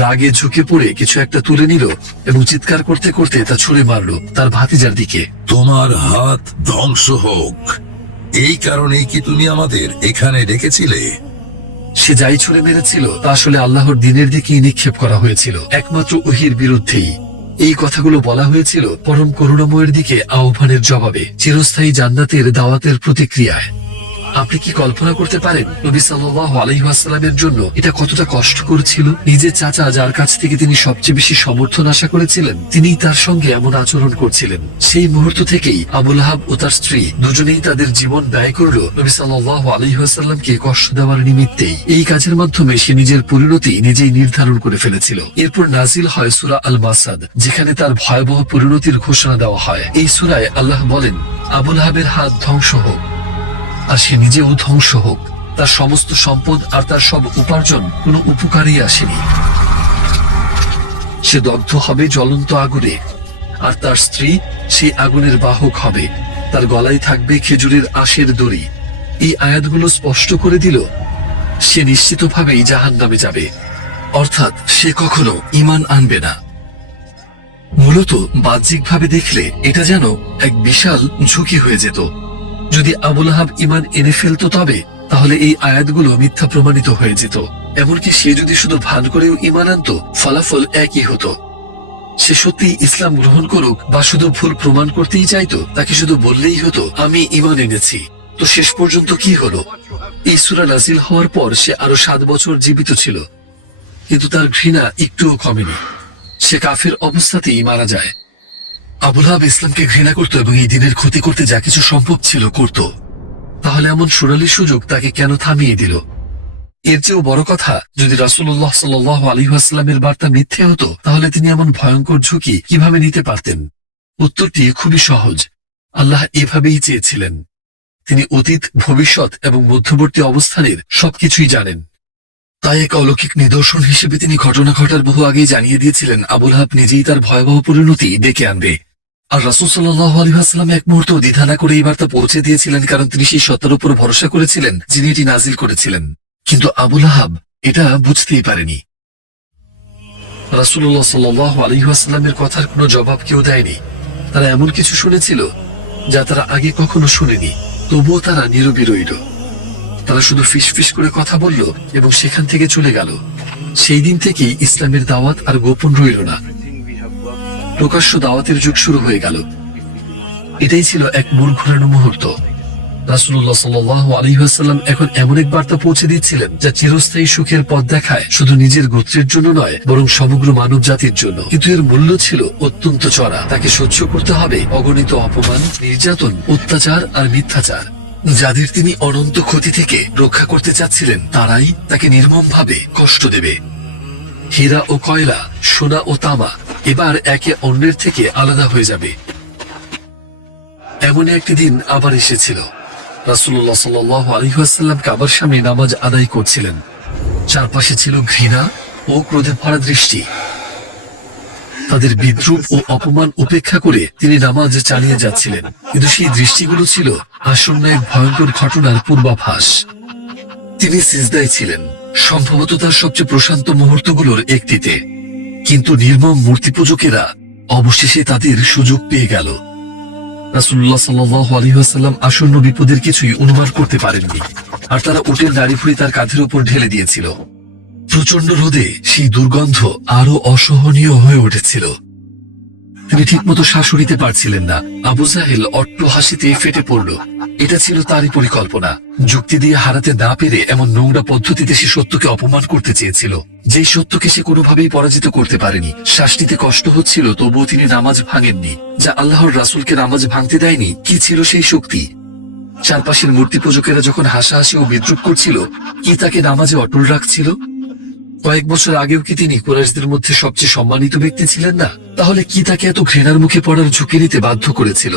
রাগে ঝুঁকে পড়ে কিছু একটা তুলে নিল এবং চিৎকার করতে করতে তা ছুঁড়ে মারল তার ভাতিজার দিকে। তোমার হাত ধ্বংস হোক, এই কারণেই কি তুমি আমাদের এখানে ডেকেছিলে? সে যাই ছুঁড়ে মেরেছিল তা আসলে আল্লাহর দ্বীনের দিকেই নিক্ষেপ করা হয়েছিল, একমাত্র ওহীর বিরুদ্ধেই। এই কথাগুলো বলা হয়েছিল পরম করুণাময়ের দিকে আহ্বানের জবাবে, চিরস্থায়ী জান্নাতের দাওয়াতের প্রতিক্রিয়ায়। আপনি কি কল্পনা করতে পারেন নবী সাল্লাল্লাহু আলাইহি ওয়াসাল্লামের জন্য এটা কতটা কষ্টকর ছিল? নিজের চাচা, যার কাছ থেকে তিনি সবচেয়ে বেশি সমর্থন আশা করেছিলেন, তিনিই তার সঙ্গে এমন আচরণ করছিলেন। সেই মুহূর্ত থেকেই আবু লাহাব ও তার স্ত্রী দুজনেই তাদের জীবন ব্যয় করল নবী সাল্লাল্লাহু আলাইহি ওয়াসাল্লামকে কষ্ট দেওয়ার নিমিত্তেই। এই কাজের মাধ্যমে সে নিজের পরিণতি নিজেই নির্ধারণ করে ফেলেছিল। এরপর নাজিল হয় সূরা আল মাসাদ, যেখানে তার ভয়াবহ পরিণতির ঘোষণা দেওয়া হয়। এই সূরায় আল্লাহ বলেন, আবু লাহাবের হাত ধ্বংস হোক, আর সে নিজেও ধ্বংস হোক। তার সমস্ত সম্পদ আর তার সব উপার্জন কোনো উপকারই আসেনি। সে দগ্ধ হবে জ্বলন্ত আগুনে, আর তার স্ত্রী সেই আগুনের বাহক হবে। তার গলায় থাকবে খেজুরের আঁশের দড়ি। এই আয়াতগুলো স্পষ্ট করে দিল সে নিশ্চিতভাবেই জাহান্নামে যাবে, অর্থাৎ সে কখনো ঈমান আনবে না। মূলত বাহ্যিকভাবে দেখলে এটা যেন এক বিশাল ঝুঁকি হয়ে যেত। যদি আবু লাহাব ঈমান এনে ফেলত, তবে তাহলে এই আয়াতগুলো মিথ্যা প্রমাণিত হয়ে যেত। এমনকি সে যদি শুধু ভান করেও ঈমান আনত, ফলাফল একই হতো। সে সত্যি ইসলাম গ্রহণ করুক বা শুধু ভুল প্রমাণ করতেই চাইতো, তাকে শুধু বললেই হতো আমি ঈমান এনেছি। তো শেষ পর্যন্ত কি হলো? এই সূরা নাজিল হওয়ার পর সে আরো 7 বছর জীবিত ছিল, কিন্তু তার ঘৃণা একটুও কমেনি। সে কাফের অবস্থাতেই মারা যায়। আবু লাহাব ইসলামকে ঘৃণা করত এবং এই দিনের ক্ষতি করতে যা কিছু সম্ভব ছিল করত। তাহলে এমন সোনালী সুযোগ তাকে কেন থামিয়ে দিল? এর চেয়েও বড় কথা, যদি রাসূলুল্লাহ সাল্লাল্লাহু আলাইহি ওয়াসাল্লামের বার্তা মিথ্যে হতো, তাহলে তিনি এমন ভয়ঙ্কর ঝুঁকি কিভাবে নিতে পারতেন? উত্তরটি খুবই সহজ, আল্লাহ এভাবেই চেয়েছিলেন। তিনি অতীত, ভবিষ্যৎ এবং মধ্যবর্তী অবস্থানের সবকিছুই জানেন। তাই এক অলৌকিক নিদর্শন হিসেবে তিনি ঘটনা ঘটার বহু আগেই জানিয়ে দিয়েছিলেন আবু লাহাব নিজেই তার ভয়াবহ পরিণতি ডেকে আনবে। আর রাসূল সাল্লাল্লাহু আলাইহি ওয়াসাল্লাম এক মুহূর্ত দ্বিধা না করে এই বার্তা পৌঁছে দিয়েছিলেন, কারণ তিনি সেই সত্তার উপর ভরসা করেছিলেন যিনি এটি নাজিল করেছিলেন। কিন্তু আবু লাহাব এটা বুঝতেই পারেনি। রাসূলুল্লাহ সাল্লাল্লাহু আলাইহি ওয়াসাল্লামের কথার কোনো জবাব কেউ দেয়নি। তারা এমন কিছু শুনেছিল যা তারা আগে কখনো শুনেনি, তবুও তারা নীরবে রইল। তারা শুধু ফিসফিস করে কথা বলল এবং সেখান থেকে চলে গেল। সেই দিন থেকেই ইসলামের দাওয়াত আর গোপন রইল না, প্রকাশ্য দাওয়াতের যুগ শুরু হয়ে গেল। এটাই ছিল এক মন ঘোরানো মুহূর্ত। রাসূলুল্লাহ সাল্লাল্লাহু আলাইহি ওয়াসাল্লাম এখন এমন এক বার্তা পৌঁছে দিচ্ছিলেন যা চিরস্থায়ী সুখের পথ দেখায়, শুধু নিজের গোত্রের জন্য নয় বরং সমগ্র মানব জাতির জন্য। কিন্তু এর মূল্য ছিল অত্যন্ত চড়া। তাকে সহ্য করতে হবে অগণিত অপমান, নির্যাতন, অত্যাচার আর মিথ্যাচার। যাদের তিনি অনন্ত ক্ষতি থেকে রক্ষা করতে চাচ্ছিলেন তারাই তাকে নির্মমভাবে কষ্ট দেবে। হীরা ও কয়লা, সোনা ও তামা এবার একে অন্যের থেকে আলাদা হয়ে যাবে। এমন একটি দিন আবার এসেছিল। রাসূলুল্লাহ সাল্লাল্লাহু আলাইহি ওয়াসাল্লাম কাবার সামনে নামাজ আদায় করছিলেন। চারপাশে ছিল ঘৃণা ও ক্রোধে ভরা দৃষ্টি। তাদের বিদ্রূপ ও অপমান উপেক্ষা করে তিনি নামাজ চালিয়ে যাচ্ছিলেন, কিন্তু সেই দৃষ্টিগুলো ছিল আসন্ন এক ভয়ঙ্কর ঘটনার পূর্বাভাস। তিনি সিজদায় ছিলেন, সম্ভবত তার সবচেয়ে প্রশান্ত মুহূর্তগুলোর একটিতে, কিন্তু নির্মম মূর্তি পূজকেরা অবশেষে তাদের সুযোগ পেয়ে গেল। রাসূলুল্লাহ সাল্লাল্লাহু আলাইহি ওয়াসাল্লাম আসন্ন বিপদের কিছুই অনুমান করতে পারেননি, আর তারা উটের নাড়িভুড়ি তার কাঁধের উপর ঢেলে দিয়েছিল। প্রচন্ড রোদে সেই দুর্গন্ধ আরো অসহনীয় হয়ে উঠেছিল। তিনি ঠিকমতো শ্বাস নিতে পারছিলেন না। আবু জাহেল অট্ট হাসিতে ফেটে পড়ল। এটা ছিল তারই পরিকল্পনা। যুক্তি দিয়ে হারাতে না পেরে এমন নোংরা পদ্ধতিতে সে সত্যকে অপমান করতে চেয়েছিল, যেই সত্যকে সে কোনোভাবেই পরাজিত করতে পারেনি। শ্বাস নিতে কষ্ট হচ্ছিল, তবুও তিনি নামাজ ভাঙেননি। যা আল্লাহর রাসূলকে নামাজ ভাঙতে দেয়নি, কি ছিল সেই শক্তি? চারপাশের মূর্তি পূজকেরা যখন হাসাহাসি ও বিদ্রুপ করছিল, কি তাকে নামাজে অটল রাখছিল? কয়েক বছর আগেও কি তিনি কুরাইশদের মধ্যে সবচেয়ে সম্মানিত ব্যক্তি ছিলেন না? তাহলে কি তাকে এত ঘৃণার মুখে পড়ার ঝুঁকি নিতে বাধ্য করেছিল?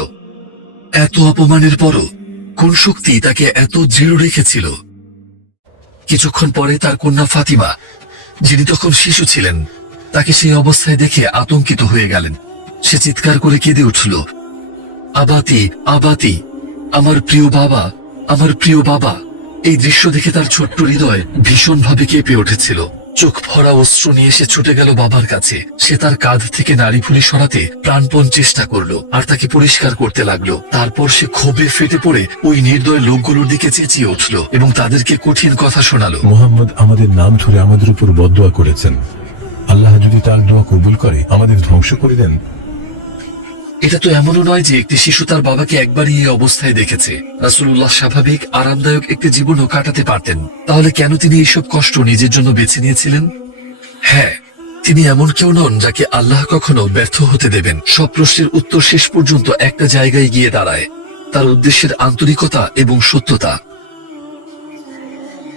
এত অপমানের পরও কোন শক্তি তাকে এত দৃঢ় রেখেছিল? কিছুক্ষণ পরে তার কন্যা ফাতিমা, যিনি তখন শিশু ছিলেন, তাকে সেই অবস্থায় দেখে আতঙ্কিত হয়ে গেলেন। সে চিৎকার করে কেঁদে উঠল, আবাতি আবাতি, আমার প্রিয় বাবা, আমার প্রিয় বাবা। এই দৃশ্য দেখে তার ছোট্ট হৃদয় ভীষণভাবে কেঁপে উঠেছিল। চোখ ভরা অশ্রু নিয়ে সে ছুটে গেল বাবার কাছে। সে তার কাঁধ থেকে নাড়িভুড়ি সরাতে প্রাণপণ চেষ্টা করলো আর তাকে পরিষ্কার করতে লাগলো। তারপর সে ক্ষোভে ফেটে পড়ে ওই নির্দয় লোকগুলোর দিকে চেঁচিয়ে উঠল এবং তাদেরকে কঠিন কথা শোনালো। মুহাম্মদ আমাদের নাম ধরে আমাদের উপর বদদোয়া করেছেন। আল্লাহ যদি তার দোয়া কবুল করে আমাদের ধ্বংস করে দেন। এটা তো এমনও নয় যে একটি শিশু তার বাবাকে একবারই এই অবস্থায় দেখেছে। রাসূলুল্লাহ স্বাভাবিক আরামদায়ক একটি জীবনও কাটাতে পারতেন। তাহলে কেন তিনি এইসব কষ্ট নিজের জন্য বেছে নিয়েছিলেন? হ্যাঁ, তিনি এমন কেউ নন যাকে আল্লাহ কখনো ব্যর্থ হতে দেবেন। সব প্রশ্নের উত্তর শেষ পর্যন্ত একটা জায়গায় গিয়ে দাঁড়ায়, তার উদ্দেশ্যের আন্তরিকতা এবং সত্যতা।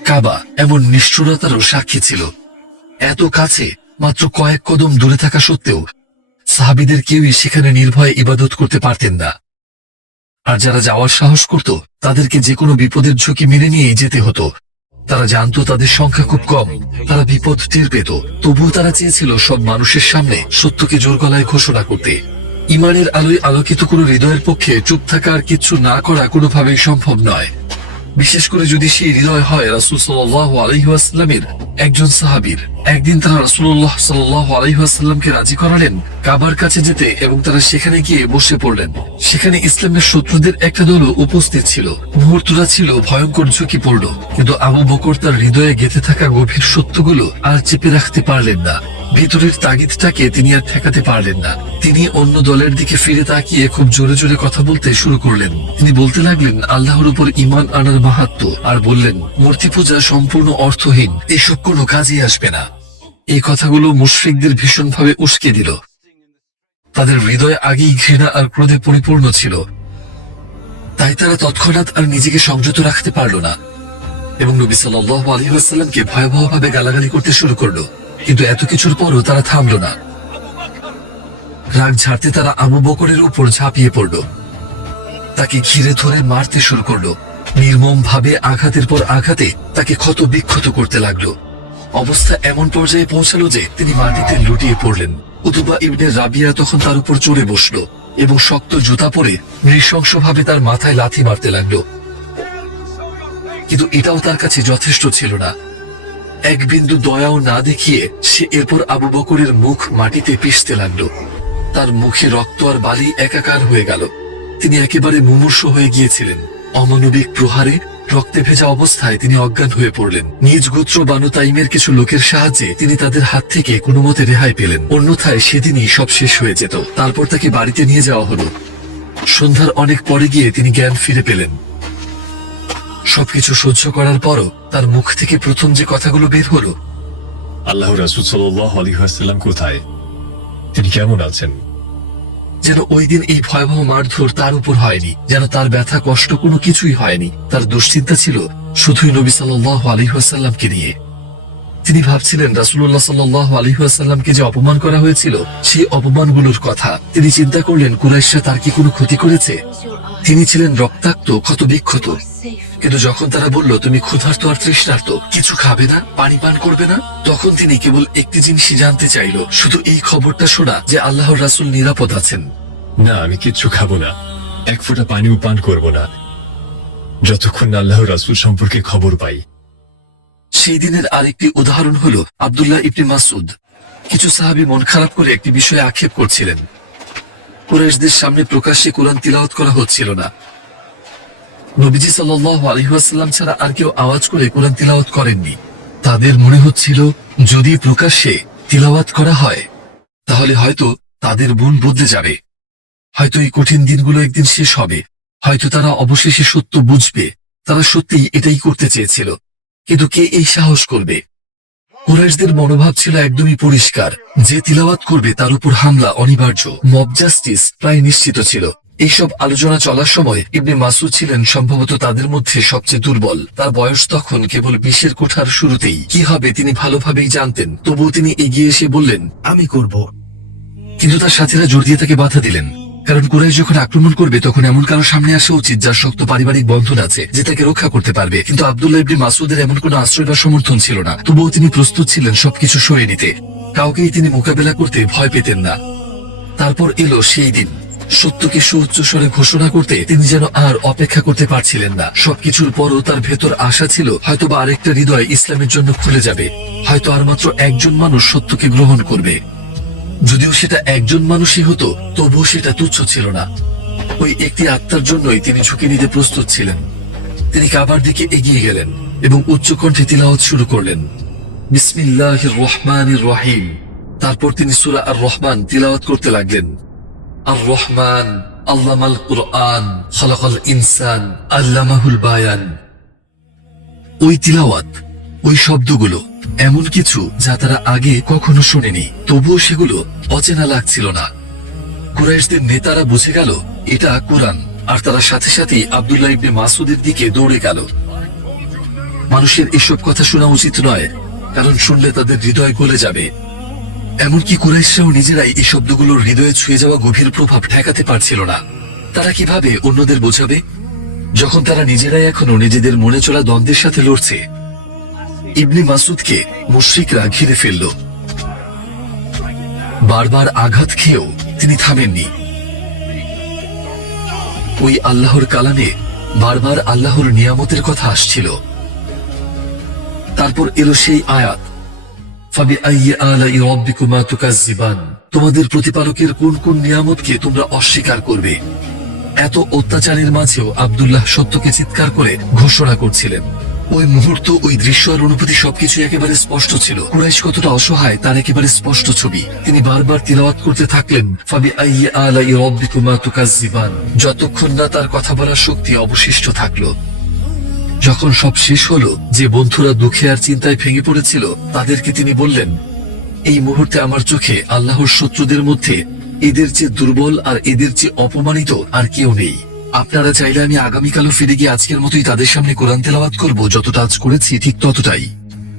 কাবা এমন নিষ্ঠুরতারও সাক্ষী ছিল। এত কাছে, মাত্র কয়েক কদম দূরে থাকা সত্ত্বেও সাহাবীদের কেউই সেখানে নির্ভয়ে ইবাদত করতে পারতেন না। আর যারা যাওয়ার সাহস করত, তাদেরকে যে কোনো বিপদের ঝুঁকি মেনে নিয়েই যেতে হতো। তারা জানতো তাদের সংখ্যা খুব কম, তারা বিপদ টের পেত, তবুও তারা চেয়েছিল সব মানুষের সামনে সত্যকে জোর গলায় ঘোষণা করতে। ইমানের আলোয় আলোকিত কোনো হৃদয়ের পক্ষে চুপ থাকা আর কিচ্ছু না করা কোনোভাবেই সম্ভব নয়, বিশেষ করে যদি সেই হৃদয় হয় রাসূল সাল্লাল্লাহু আলাইহি ওয়াসাল্লামের একজন সাহাবীর। একদিন তারা রাসূলুল্লাহ সাল্লাল্লাহু আলাইহি ওয়াসাল্লামকে রাজি করালেন কাবার কাছে যেতে এবং তারা সেখানে গিয়ে বসে পড়লেন। সেখানে ইসলামের শত্রুদের একটা দলও উপস্থিত ছিল। মুহূর্তটা ছিল ভয়ঙ্কর ঝুঁকিপূর্ণ, কিন্তু আবু বকর তার হৃদয়ে গেঁথে থাকা গভীর সত্যগুলো আর চেপে রাখতে পারলেন না। ভিতরের তাগিদটাকে তিনি আর ঠেকাতে পারলেন না। তিনি অন্য দলের দিকে ফিরে তাকিয়ে খুব জোরে জোরে কথা বলতে শুরু করলেন। তিনি বলতে লাগলেন আল্লাহর উপর ঈমান আনার মাহাত্ম্য, আর বললেন মূর্তি পূজা সম্পূর্ণ অর্থহীন, এসব কোনো কাজে আসবে না। এই কথাগুলো মুশরিকদের ভীষণভাবে উস্কে দিল। তাদের হৃদয় আগেই ঘৃণা আর ক্রোধে পরিপূর্ণ ছিল, তাই তারা তৎক্ষণাৎ আর নিজেকে সংযত রাখতে পারল না এবং নবী সাল্লাল্লাহু আলাইহি ওয়াসাল্লামকে ভয়াবহভাবে গালাগালি করতে শুরু করলো। কিন্তু এত কিছুর পরও তারা থামল না। রাগ ঝাড়তে তারা আবু বকরের উপর ঝাঁপিয়ে পড়ল, তাকে ঘিরে ধরে মারতে শুরু করলো। নির্মম ভাবে আঘাতের পর আঘাতে তাকে ক্ষত বিক্ষত করতে লাগলো। অবস্থা এমন পর্যায়ে পৌঁছালো যে তিনি মাটিতে লুটিয়ে পড়লেন। উতবা ইবনে রাবিয়া তখন তার উপর চড়ে বসলো এবং শক্ত জুতা পরে নৃশংসভাবে তার মাথায় লাথি মারতে লাগলো। কিন্তু এটাও তার কাছে যথেষ্ট ছিল না। এক বিন্দু দয়াও না দেখিয়ে সে এরপর আবু বকরের মুখ মাটিতে পিষতে লাগলো। তার মুখে রক্ত আর বালি একাকার হয়ে গেল। তিনি একেবারে মুমূর্ষু হয়ে গিয়েছিলেন। অমানবিক প্রহারে রক্তে ভেজা অবস্থায় তিনি অজ্ঞান হয়ে পড়লেন। নিজ গোত্র বানু তাইমের কিছু লোকের সাহায্যে তিনি তাদের হাত থেকে কোনো মতে রেহাই পেলেন, অন্যথায় সেদিনই সব শেষ হয়ে যেত। তারপর তাকে বাড়িতে নিয়ে যাওয়া হলো। সন্ধ্যার অনেক পরে গিয়ে তিনি জ্ঞান ফিরে পেলেন। সবকিছু সহ্য করার পরও তার মুখ থেকে প্রথম যে কথাগুলো বের হলো, আল্লাহ রাসূল সাল্লাল্লাহু আলাইহি ওয়াসাল্লাম কোথায়? তিনি কেমন আছেন? যেন ওই দিন এই ভয়াবহ মারধর তার উপর হয়নি, যেন তার ব্যথা কষ্ট কোনো কিছুই হয়নি। তার দুশ্চিন্তা ছিল শুধুই নবী সাল্লাল্লাহু আলাইহি ওয়াসাল্লামকে নিয়ে। তিনি ভাবছিলেন রাসূলুল্লাহ সাল্লাল্লাহু আলাইহি ওয়াসাল্লামকে যে অপমান করা হয়েছিল, সেই অপমানগুলোর কথা। তিনি চিন্তা করলেন কুরাইশরা তার কি কোনো ক্ষতি করেছে? তিনি ছিলেন রক্তাক্ত, ক্ষতবিক্ষত। কিন্তু যখন তারা বলল তুমি ক্ষুধার্ত আর তৃষ্ণার্ত, কিছু খাবে না, পানি পান করবে না, তখন তিনি কেবল একটি জিনিসই জানতে চাইল, শুধু এই খবরটা শোনা যে আল্লাহর রাসূল নিরাপদ আছেন। না, আমি কিচ্ছু খাবো না, এক ফোঁটা পানিও পান করব না, যতক্ষণ না আল্লাহর রাসূল সম্পর্কে খবর পাই। সেই দিনের আরেকটি উদাহরণ হলো আব্দুল্লাহ ইবনে মাসউদ। কিছু সাহাবী মন খারাপ করে একটি বিষয়ে আক্ষেপ করছিলেন। কুরাইশদের সামনে প্রকাশ্যে কোরআন তিলাওয়াত করা হচ্ছিল না। নবীজি সাল্লাল্লাহু আলাইহি ওয়াসাল্লাম ছাড়া আর কেউ আওয়াজ করে কোরআন তিলাওয়াত করেননি। তাদের মনে হচ্ছিল যদি প্রকাশ্যে তিলাওয়াত করা হয় তাহলে হয়তো তাদের মন বদলে যাবে, হয়তো এই কঠিন দিনগুলো একদিন শেষ হবে, হয়তো তারা অবশেষে সত্য বুঝবে। তারা সত্যিই এটাই করতে চেয়েছিল, কিন্তু কে এই সাহস করবে? কুরাইশদের মনোভাব ছিল একদমই পরিষ্কার, যে তিলাওয়াত করবে তার উপর হামলা অনিবার্য। মব জাস্টিস প্রায় নিশ্চিত ছিল। এইসব আলোচনা চলার সময় ইবনে মাসউদ ছিলেন সম্ভবত তাদের মধ্যে সবচেয়ে দুর্বল। তার বয়স তখন কেবল 20-এর কোঠার শুরুতেই। কি হবে তিনি ভালোভাবেই জানতেন, তবুও তিনি এগিয়ে এসে বললেন, আমি করব। কিন্তু তার সাথীরা জোর দিয়ে তাকে বাধা দিলেন, কারণ কুরাইশ যখন আক্রমণ করবে তখন এমন কারো সামনে আসা উচিত যার শক্ত পারিবারিক বন্ধন আছে, যে তাকে রক্ষা করতে পারবে। কিন্তু আব্দুল্লাহ ইবনে মাসউদের এমন কোনো আশ্রয় বা সমর্থন ছিল না। তবুও তিনি প্রস্তুত ছিলেন সবকিছু সয়ে নিতে। কাউকেই তিনি মোকাবেলা করতে ভয় পেতেন না। তারপর এলো সেই দিন। সত্যকে সুউচ্চ স্বরে ঘোষণা করতে তিনি যেন আর অপেক্ষা করতে পারছিলেন না। সবকিছুর পরও তার ভেতর আশা ছিল হয়তোবা আরেকটা হৃদয় ইসলামের জন্য খুলে যাবে, হয়তো আর মাত্র একজন মানুষ সত্যকে গ্রহণ করবে। যদিও সেটা একজন মানুষই হতো, তবুও সেটা তুচ্ছ ছিল না। ওই একটি আত্মার জন্যই তিনি ঝুঁকি নিতে প্রস্তুত ছিলেন। তিনি কাবার দিকে এগিয়ে গেলেন এবং উচ্চকণ্ঠে তিলাওয়াত শুরু করলেন, বিসমিল্লাহির রহমানির রহিম। তারপর তিনি সূরা আর রহমান তিলাওয়াত করতে লাগলেন। আর রহমান আল্লামাল কুরআন খালাকাল ইনসান আল্লামাহুল বায়ান। ওই তিলাওয়াত, ওই শব্দগুলো এমন কিছু যা তারা আগে কখনো শোনেনি, তবুও সেগুলো অচেনা লাগছিল না। কুরাইশদের নেতারা বুঝে গেল এটা কোরআন, আর তারা সাথে সাথেই আব্দুল্লাহ ইবনে মাসউদের দিকে দৌড়ে গেল। মানুষের এসব কথা শোনা উচিত নয়, কারণ শুনলে তাদের হৃদয় গলে যাবে। এমনকি কুরাইশরাও নিজেরাই এই শব্দগুলোর হৃদয়ে ছুঁয়ে যাওয়া গভীর প্রভাব ঠেকাতে পারছিল না। তারা কিভাবে অন্যদের বোঝাবে যখন তারা নিজেরাই এখনো নিজেদের মনে চলা দ্বন্দ্বের সাথে লড়ছে? ইবনে মাসউদকে মুশরিকরা ঘিরে ফেলল। বারবার আঘাত খেয়েও তিনি থামেননি। ওই আল্লাহর কালামে বারবার আল্লাহর নিয়ামতের কথা আসছিল। তারপর এলো সেই আয়াত, ফাবিআইয়ি আলাই রাব্বিকুমা তুকাজ্জিবান। তোমাদের প্রতিপালকের কোন কোন নিয়ামতকে তোমরা অস্বীকার করবে? এত অত্যাচারের মাঝেও আব্দুল্লাহ সত্যকে চিৎকার করে ঘোষণা করছিলেন। ওই মুহূর্ত, ওই দৃশ্য আর অনুভূতি সবকিছু একেবারে স্পষ্ট ছিল। কুরাইশ কতটা অসহায় তার একেবারে স্পষ্ট ছবি। তিনি বারবার তিলাওয়াত করতে থাকলেন, ফাবিআইয়ি আলাই রাব্বিকুমা তুকাজ্জিবান, যতক্ষণ না তার কথা বলার শক্তি অবশিষ্ট থাকলো। যখন সব শেষ হলো, যে বন্ধুরা দুঃখে আর চিন্তায় ভেঙে পড়েছিল তাদেরকে তিনি বললেন, এই মুহূর্তে আমার চোখে আল্লাহর শত্রুদের মধ্যে এদের চেয়ে দুর্বল আর এদের চেয়ে অপমানিত আর কেউ নেই। আপনারা চাইলে আমি আগামীকালও ফিরে গিয়ে আজকের মতোই তাদের সামনে কোরআন তেলাওয়াত করব, যতটা আজ করেছি ঠিক ততটাই।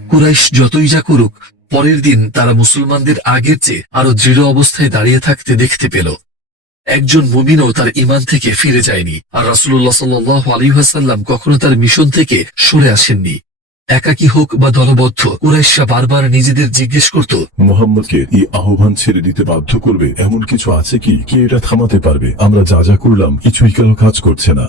কুরাইশ যতই যা করুক, পরের দিন তারা মুসলমানদের আগের চেয়ে আরো দৃঢ় অবস্থায় দাঁড়িয়ে থাকতে দেখতে পেল। একজন মুমিনও তার ঈমান থেকে ফিরে যায়নি, আর রাসূলুল্লাহ সাল্লাল্লাহু আলাইহি ওয়াসাল্লাম কখনো তার মিশন থেকে সরে আসেননি। একাকী হোক বা দলবদ্ধ, কুরাইশরা বারবার নিজেদের জিজ্ঞেস করত, মুহাম্মদকে এই আহ্বান ছেড়ে দিতে বাধ্য করবে এমন কিছু আছে কি? কে এটা থামাতে পারবে? আমরা যা যা করলাম কিছুই কেন কাজ করছে না।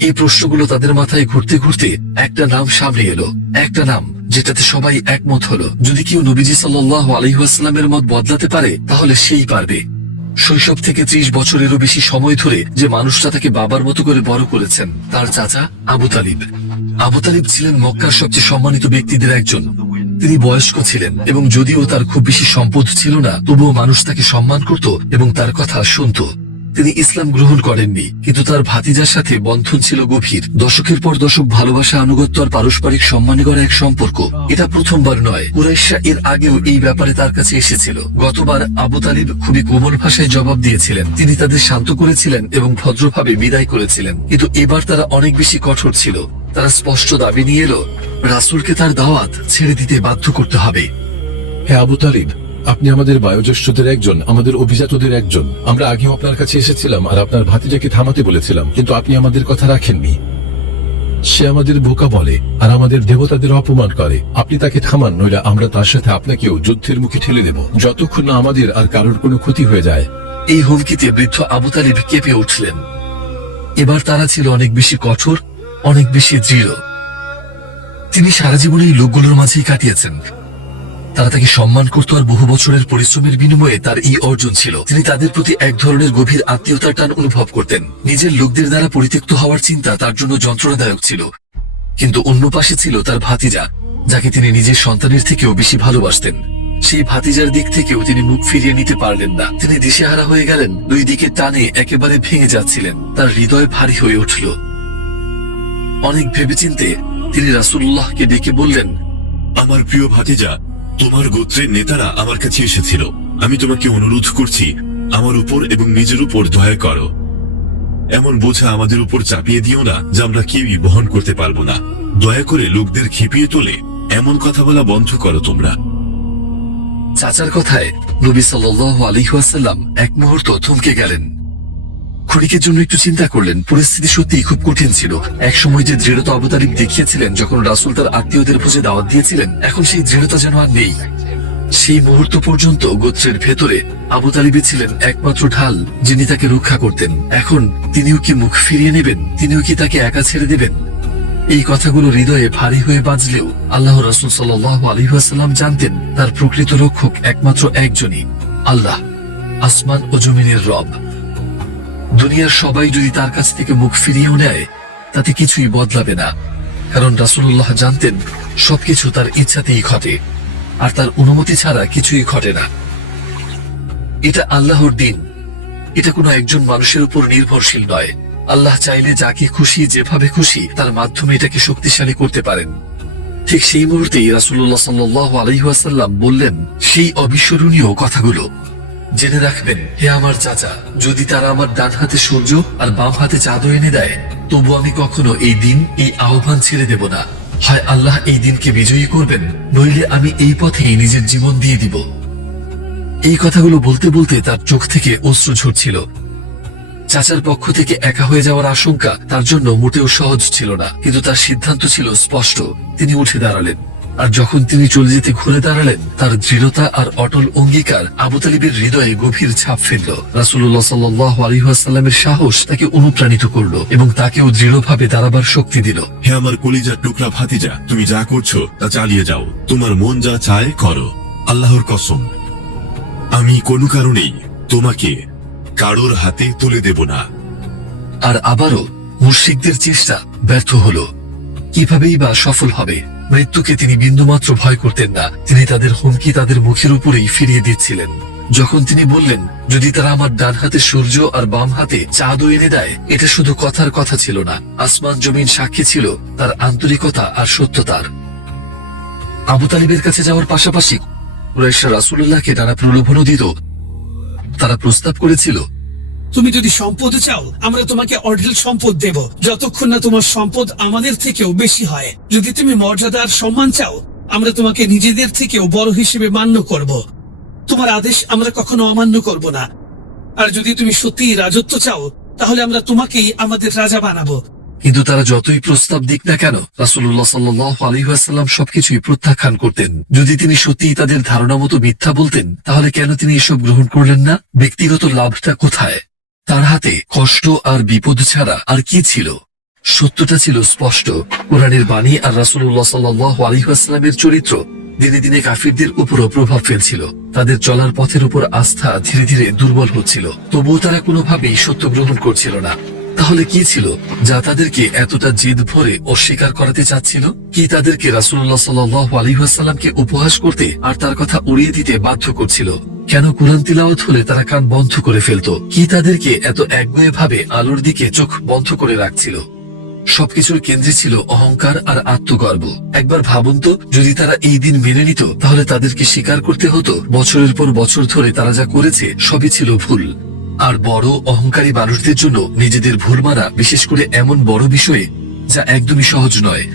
এই প্রশ্নগুলো তাদের মাথায় ঘুরতে ঘুরতে একটা নাম সামনে এলো, একটা নাম যেটাতে সবাই একমত হলো। যদি কেউ নবীজি সাল্লাল্লাহু আলাইহি ওয়াসাল্লামের মত বদলাতে পারে তাহলে সেই পারবে। শৈশব থেকে 30 বছরেরও বেশি সময় ধরে যে মানুষটা তাকে বাবার মতো করে বড় করেছেন, তার চাচা আবু তালিব। আবু তালিব ছিলেন মক্কার সবচেয়ে সম্মানিত ব্যক্তিদের একজন। তিনি বয়স্ক ছিলেন এবং যদিও তার খুব বেশি সম্পদ ছিল না, তবুও মানুষ তাকে সম্মান করত এবং তার কথা শুনত। তিনি ইসলাম গ্রহণ করেননি, কিন্তু তার ভাতিজার সাথে বন্ধন ছিল গভীর। দশকের পর দশক ভালোবাসা, আনুগত্য আর পারস্পরিক সম্মানে গড়া এক সম্পর্ক। এটা প্রথমবার নয়, কুরাইশরা এর আগেও এই ব্যাপারে তার কাছে এসেছিল। গতবার আবু তালিব খুবই কোমল ভাষায় জবাব দিয়েছিলেন। তিনি তাদের শান্ত করেছিলেন এবং ভদ্রভাবে বিদায় করেছিলেন। কিন্তু এবার তারা অনেক বেশি কঠোর ছিল। তারা স্পষ্ট দাবি নিয়ে এলো, রাসূলকে তার দাওয়াত ছেড়ে দিতে বাধ্য করতে হবে। হ্যাঁ আবু তালিব, আপনি আমাদের বয়োজ্যেষ্ঠদের একজন, আমাদের অভিজাতদের একজন। আমরা আগেও আপনার কাছে এসেছিলাম আর আপনার ভাতিজাকে থামাতে বলেছিলাম, কিন্তু আপনি আমাদের কথা রাখেননি। সে আমাদের বোকা বলে আর আমাদের দেবতাদের অপমান করে। আপনি তাকে থামান, নইলে আমরা তার সাথে আপনাকেও যুদ্ধের মুখে ঠেলে দেব, যতক্ষণ না আমাদের আর কারোর কোনো ক্ষতি হয়ে যায়। এই হুমকিতে বৃদ্ধ আবু তালিব কেঁপে উঠলেন। এবার তারা ছিল অনেক বেশি কঠোর, অনেক বেশি দৃঢ়। তিনি সারা জীবন এই লোকগুলোর মাঝেই কাটিয়েছেন। তারা তাকে সম্মান করত আর বহু বছরের পরিশ্রমের বিনিময়ে তার এই অর্জন ছিল। তিনি তাদের প্রতি এক ধরনের গভীর আত্মীয়তার টান অনুভব করতেন। নিজের লোকদের দ্বারা পরিত্যক্ত হওয়ার চিন্তা তার জন্য যন্ত্রণাদায়ক ছিল। কিন্তু অন্য পাশে ছিল তার ভাতিজা, যাকে তিনি নিজের সন্তানের থেকেও বেশি ভালোবাসতেন। সেই ভাতিজার দিক থেকেও তিনি মুখ ফিরিয়ে নিতে পারলেন না। তিনি দিশেহারা হয়ে গেলেন, দুই দিকে টানে একেবারে ভেঙে যাচ্ছিলেন। তার হৃদয় ভারী হয়ে উঠল। অনেক ভেবেচিন্তে তিনি রাসূলুল্লাহকে ডেকে বললেন, আমার প্রিয় ভাতিজা, তোমার গোত্রের নেতারা আমার কাছে এসেছিল। আমি তোমাকে অনুরোধ করছি, আমার উপর এবং নিজের উপর দয়া করো। এমন বোঝা আমাদের উপর চাপিয়ে দিও না যা আমরা কেউই বহন করতে পারবো না। দয়া করে লোকদের খেপিয়ে তোলে এমন কথা বলা বন্ধ করো তোমরা। চাচার কথায় নবী সাল্লাল্লাহু আলাইহি ওয়াসাল্লাম এক মুহূর্ত থমকে গেলেন। ক্ষণিকের জন্য একটু চিন্তা করলেন। পরিস্থিতি সত্যিই খুব কঠিন ছিল। এক সময় যে দৃঢ়তা আবু তালিব দেখিয়েছিলেন যখন রাসূল তার আত্মীয়দের ভোজে দাওয়াত দিয়েছিলেন, এখন সেই দৃঢ়তা যেন আর নেই। সেই মুহূর্ত পর্যন্ত গোত্রের ভেতরে আবু তালিবই ছিলেন একমাত্র ঢাল, যিনি তাকে রক্ষা করতেন। এখন তিনিও কি মুখ ফিরিয়ে নেবেন? তিনিও কি তাকে একা ছেড়ে দেবেন? এই কথাগুলো হৃদয়ে ভারী হয়ে বাজলেও আল্লাহ রাসূল সাল্লাল্লাহু আলাইহি ওয়াসাল্লাম জানতেন তার প্রকৃত রক্ষক একমাত্র একজনই, আল্লাহ, আসমান ও জমিনের রব। দুনিয়ার সবাই যদি তার কাছ থেকে মুখ ফিরিয়েও নেয়, তাতে কিছুই বদলাবে না। কারণ রাসূলুল্লাহ জানতেন সবকিছু তার ইচ্ছাতেই ঘটে, আর তার অনুমতি ছাড়া কিছুই ঘটে না। এটা আল্লাহর দিন। এটা কোনো একজন মানুষের উপর নির্ভরশীল নয়। আল্লাহ চাইলে যাকে খুশি, যেভাবে খুশি তার মাধ্যমে এটাকে শক্তিশালী করতে পারেন। ঠিক সেই মুহূর্তেই রাসূলুল্লাহ সাল্লাল্লাহু আলাইহি ওয়াসাল্লাম বললেন সেই অবিস্মরণীয় কথাগুলো, জেনে রাখবেন হে আমার চাচা, যদি তারা আমার ডান হাতে সূর্য আর বাম হাতে চাঁদও এনে দেয়, তবু আমি কখনো এই দিন, এই আহ্বান ছেড়ে দেব না। হয় আল্লাহ এই দিনকে বিজয়ী করবেন, নইলে আমি এই পথেই নিজের জীবন দিয়ে দিব। এই কথাগুলো বলতে বলতে তার চোখ থেকে অশ্রু ঝরছিল। চাচার পক্ষ থেকে একা হয়ে যাওয়ার আশঙ্কা তার জন্য মোটেও সহজ ছিল না, কিন্তু তার সিদ্ধান্ত ছিল স্পষ্ট। তিনি উঠে দাঁড়ালেন, আর যখন তিনি চলে যেতে ঘুরে দাঁড়ালেন, তার দৃঢ়তা আর অটল অঙ্গীকার আবু তালিবের হৃদয়ে গভীর ছাপ ফেলল। রাসূলুল্লাহ সাল্লাল্লাহু আলাইহি ওয়াসাল্লামের সাহস তাকে অনুপ্রাণিত করলো এবং তাকেও দৃঢ়ভাবে দাঁড়াবার শক্তি দিল। হে আমার কলিজার টুকরা ভাতিজা, তুমি যা করছো তা চালিয়ে যাও। তোমার মন যা চায় করো। আল্লাহর কসম, আমি কোনো কারণেই তোমাকে কারোর হাতে তুলে দেব না। আর আবারও মুশরিকদের চেষ্টা ব্যর্থ হলো। কিভাবেই বা সফল হবে? মৃত্যুকে তিনি বিন্দুমাত্র ভয় করতেন না। তিনি তাদের হুমকি তাদের মুখের উপরেই ফিরিয়ে দিচ্ছিলেন। যখন তিনি বললেন যদি তারা আমার ডান হাতে সূর্য আর বাম হাতে চাঁদও এনে দেয়, এটা শুধু কথার কথা ছিল না, আসমান জমিন সাক্ষী ছিল তার আন্তরিকতা আর সত্যতার। আবু তালিবের কাছে যাওয়ার পাশাপাশি কুরাইশরা রাসূলুল্লাহকে নানা প্রলোভনও দিত। তারা প্রস্তাব করেছিল, তুমি যদি সম্পদ চাও, আমরা তোমাকে অঢেল সম্পদ দেব, যতক্ষণ না তোমার সম্পদ আমাদের থেকেও বেশি হয়। যদি তুমি মর্যাদা আর সম্মান চাও, আমরা তোমাকে নিজেদের থেকেও বড় হিসেবে মান্য করব। তোমার আদেশ আমরা কখনো অমান্য করব না। আর যদি তুমি সত্যিই রাজত্ব চাও, তাহলে আমরা তোমাকেই আমাদের রাজা বানাবো। কিন্তু তারা যতই প্রস্তাব দিক না কেন, রাসূলুল্লাহ সাল্লাল্লাহু আলাইহি ওয়াসাল্লাম সবকিছুই প্রত্যাখ্যান করতেন। যদি তিনি সত্যিই তাদের ধারণা মতো মিথ্যা বলতেন, তাহলে কেন তিনি এসব গ্রহণ করলেন না? ব্যক্তিগত লাভটা কোথায়? তার হাতে কষ্ট আর বিপদ ছাড়া আর কি ছিল? সত্যটা ছিল স্পষ্ট। কোরআনের বাণী আর রাসূলুল্লাহ সাল্লাল্লাহু আলাইহি ওয়াসাল্লামের চরিত্র দিনে দিনে কাফিরদের উপরও প্রভাব ফেলছিল। তাদের চলার পথের উপর আস্থা ধীরে ধীরে দুর্বল হচ্ছিল। তবুও তারা কোনোভাবেই সত্য গ্রহণ করছিল না। তাহলে কি ছিল যা তাদেরকে এতটা জেদ ভরে অস্বীকার করাতে চাচ্ছিল? কি তাদেরকে রাসূলুল্লাহ সাল্লাল্লাহু আলাইহি ওয়াসাল্লামকে উপহাস করতে আর তার কথা উড়িয়ে দিতে বাধ্য করছিল? কেন কোরআন তিলাওয়াত হলে তারা কান বন্ধ করে ফেলতো? কি তাদেরকে এত একগুঁয়ে ভাবে আলোর দিকে চোখ বন্ধ করে রাখছিল? সবকিছুর কেন্দ্রে ছিল অহংকার আর আত্মগর্ব। একবার ভাবুন তো, যদি তারা এই দিন মেনে নিত তাহলে তাদেরকে স্বীকার করতে হতো বছরের পর বছর ধরে তারা যা করেছে সবই ছিল ভুল। আর বড় অহংকারী মানুষদের জন্য নিজেদের ভুল মানা, বিশেষ করে এমন বড় বিষয়ে যা একদমই সহজ নয়।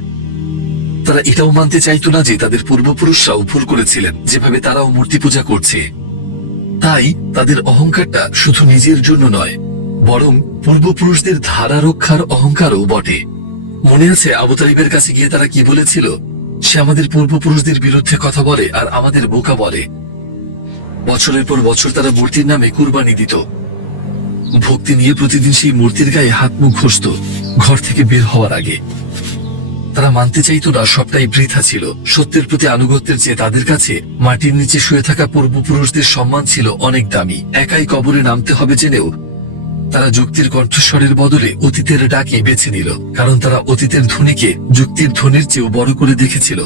তারা এটাও মানতে চাইতো না যে তাদের পূর্বপুরুষরাও ভুল করেছিলেন, যেভাবে তারাও মূর্তি পূজা করছে। তাই তাদের অহংকারটা শুধু নিজের জন্য নয়, বরং পূর্বপুরুষদের ধারা রক্ষার অহংকারও বটে। মনে আছে আবু তালিবের কাছে গিয়ে তারা কি বলেছিল? সে আমাদের পূর্বপুরুষদের বিরুদ্ধে কথা বলে আর আমাদের বোকা বলে। বছরের পর বছর তারা মূর্তির নামে কুরবানি দিত। ভক্তি নিয়ে প্রতিদিন সেই মূর্তির গায়ে হাত মুখ ঘষত ঘর থেকে বের হওয়ার আগে। তারা মানতে চাইতো না সবটাই বৃথা ছিল। সত্যের প্রতি আনুগত্যের চেয়ে তাদের কাছে মাটির নিচে শুয়ে থাকা পূর্বপুরুষদের সম্মান ছিল অনেক দামি। একাই কবরে নামতে হবে জেনেও তারা যুক্তির কণ্ঠস্বরের বদলে অতীতের ডাকে বেছে নিল, কারণ তারা অতীতের ধ্বনিকে যুক্তির ধ্বনির চেয়েও বড় করে দেখেছিল।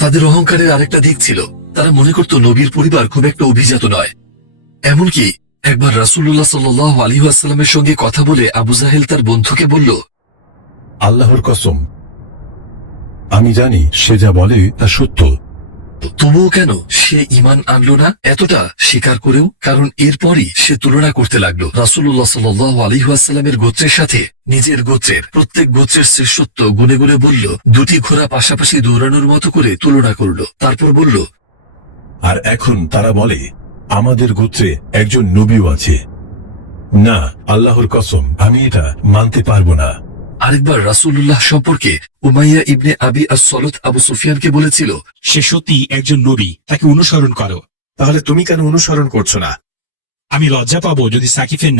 তাদের অহংকারের আরেকটা দিক ছিল, তারা মনে করত নবীর পরিবার খুব একটা অভিজাত নয়। এমনকি একবার রাসূলুল্লাহ সাল্লাল্লাহু আলাইহি ওয়াসাল্লামের সঙ্গে কথা বলে আবু জাহেল তার বন্ধুকে বলল, আল্লাহর কসম, আমি জানি সে যা বলে তা সত্য। তবুও কেন সে ঈমান আনলো না এতটা স্বীকার করেও? কারণ এরপরই সে তুলনা করতে লাগলো রাসূলুল্লাহ সাল্লাল্লাহু আলাইহি ওয়াসাল্লামের গোত্রের সাথে নিজের গোত্রের। প্রত্যেক গোত্রের শ্রেষ্ঠত্ব গুনে গুনে বলল, দুটি ঘোড়া পাশাপাশি দৌড়ানোর মতো করে তুলনা করলো। তারপর বলল, আর এখন তারা বলে আমাদের গোত্রে একজন নবীও আছে। না, আল্লাহর কসম, আমি এটা মানতে পারবো না। আরেকবার রাসূলুল্লাহ সম্পর্কে উমাইয়া ইবনে আবি আস-সলত আবু সুফিয়ানকে বলেছিল, সে সত্যি একজন নবী, তাকে অনুসরণ করো। তাহলে তুমি কেন অনুসরণ করছো না? আমি লজ্জা পাবো যদি সাকিফের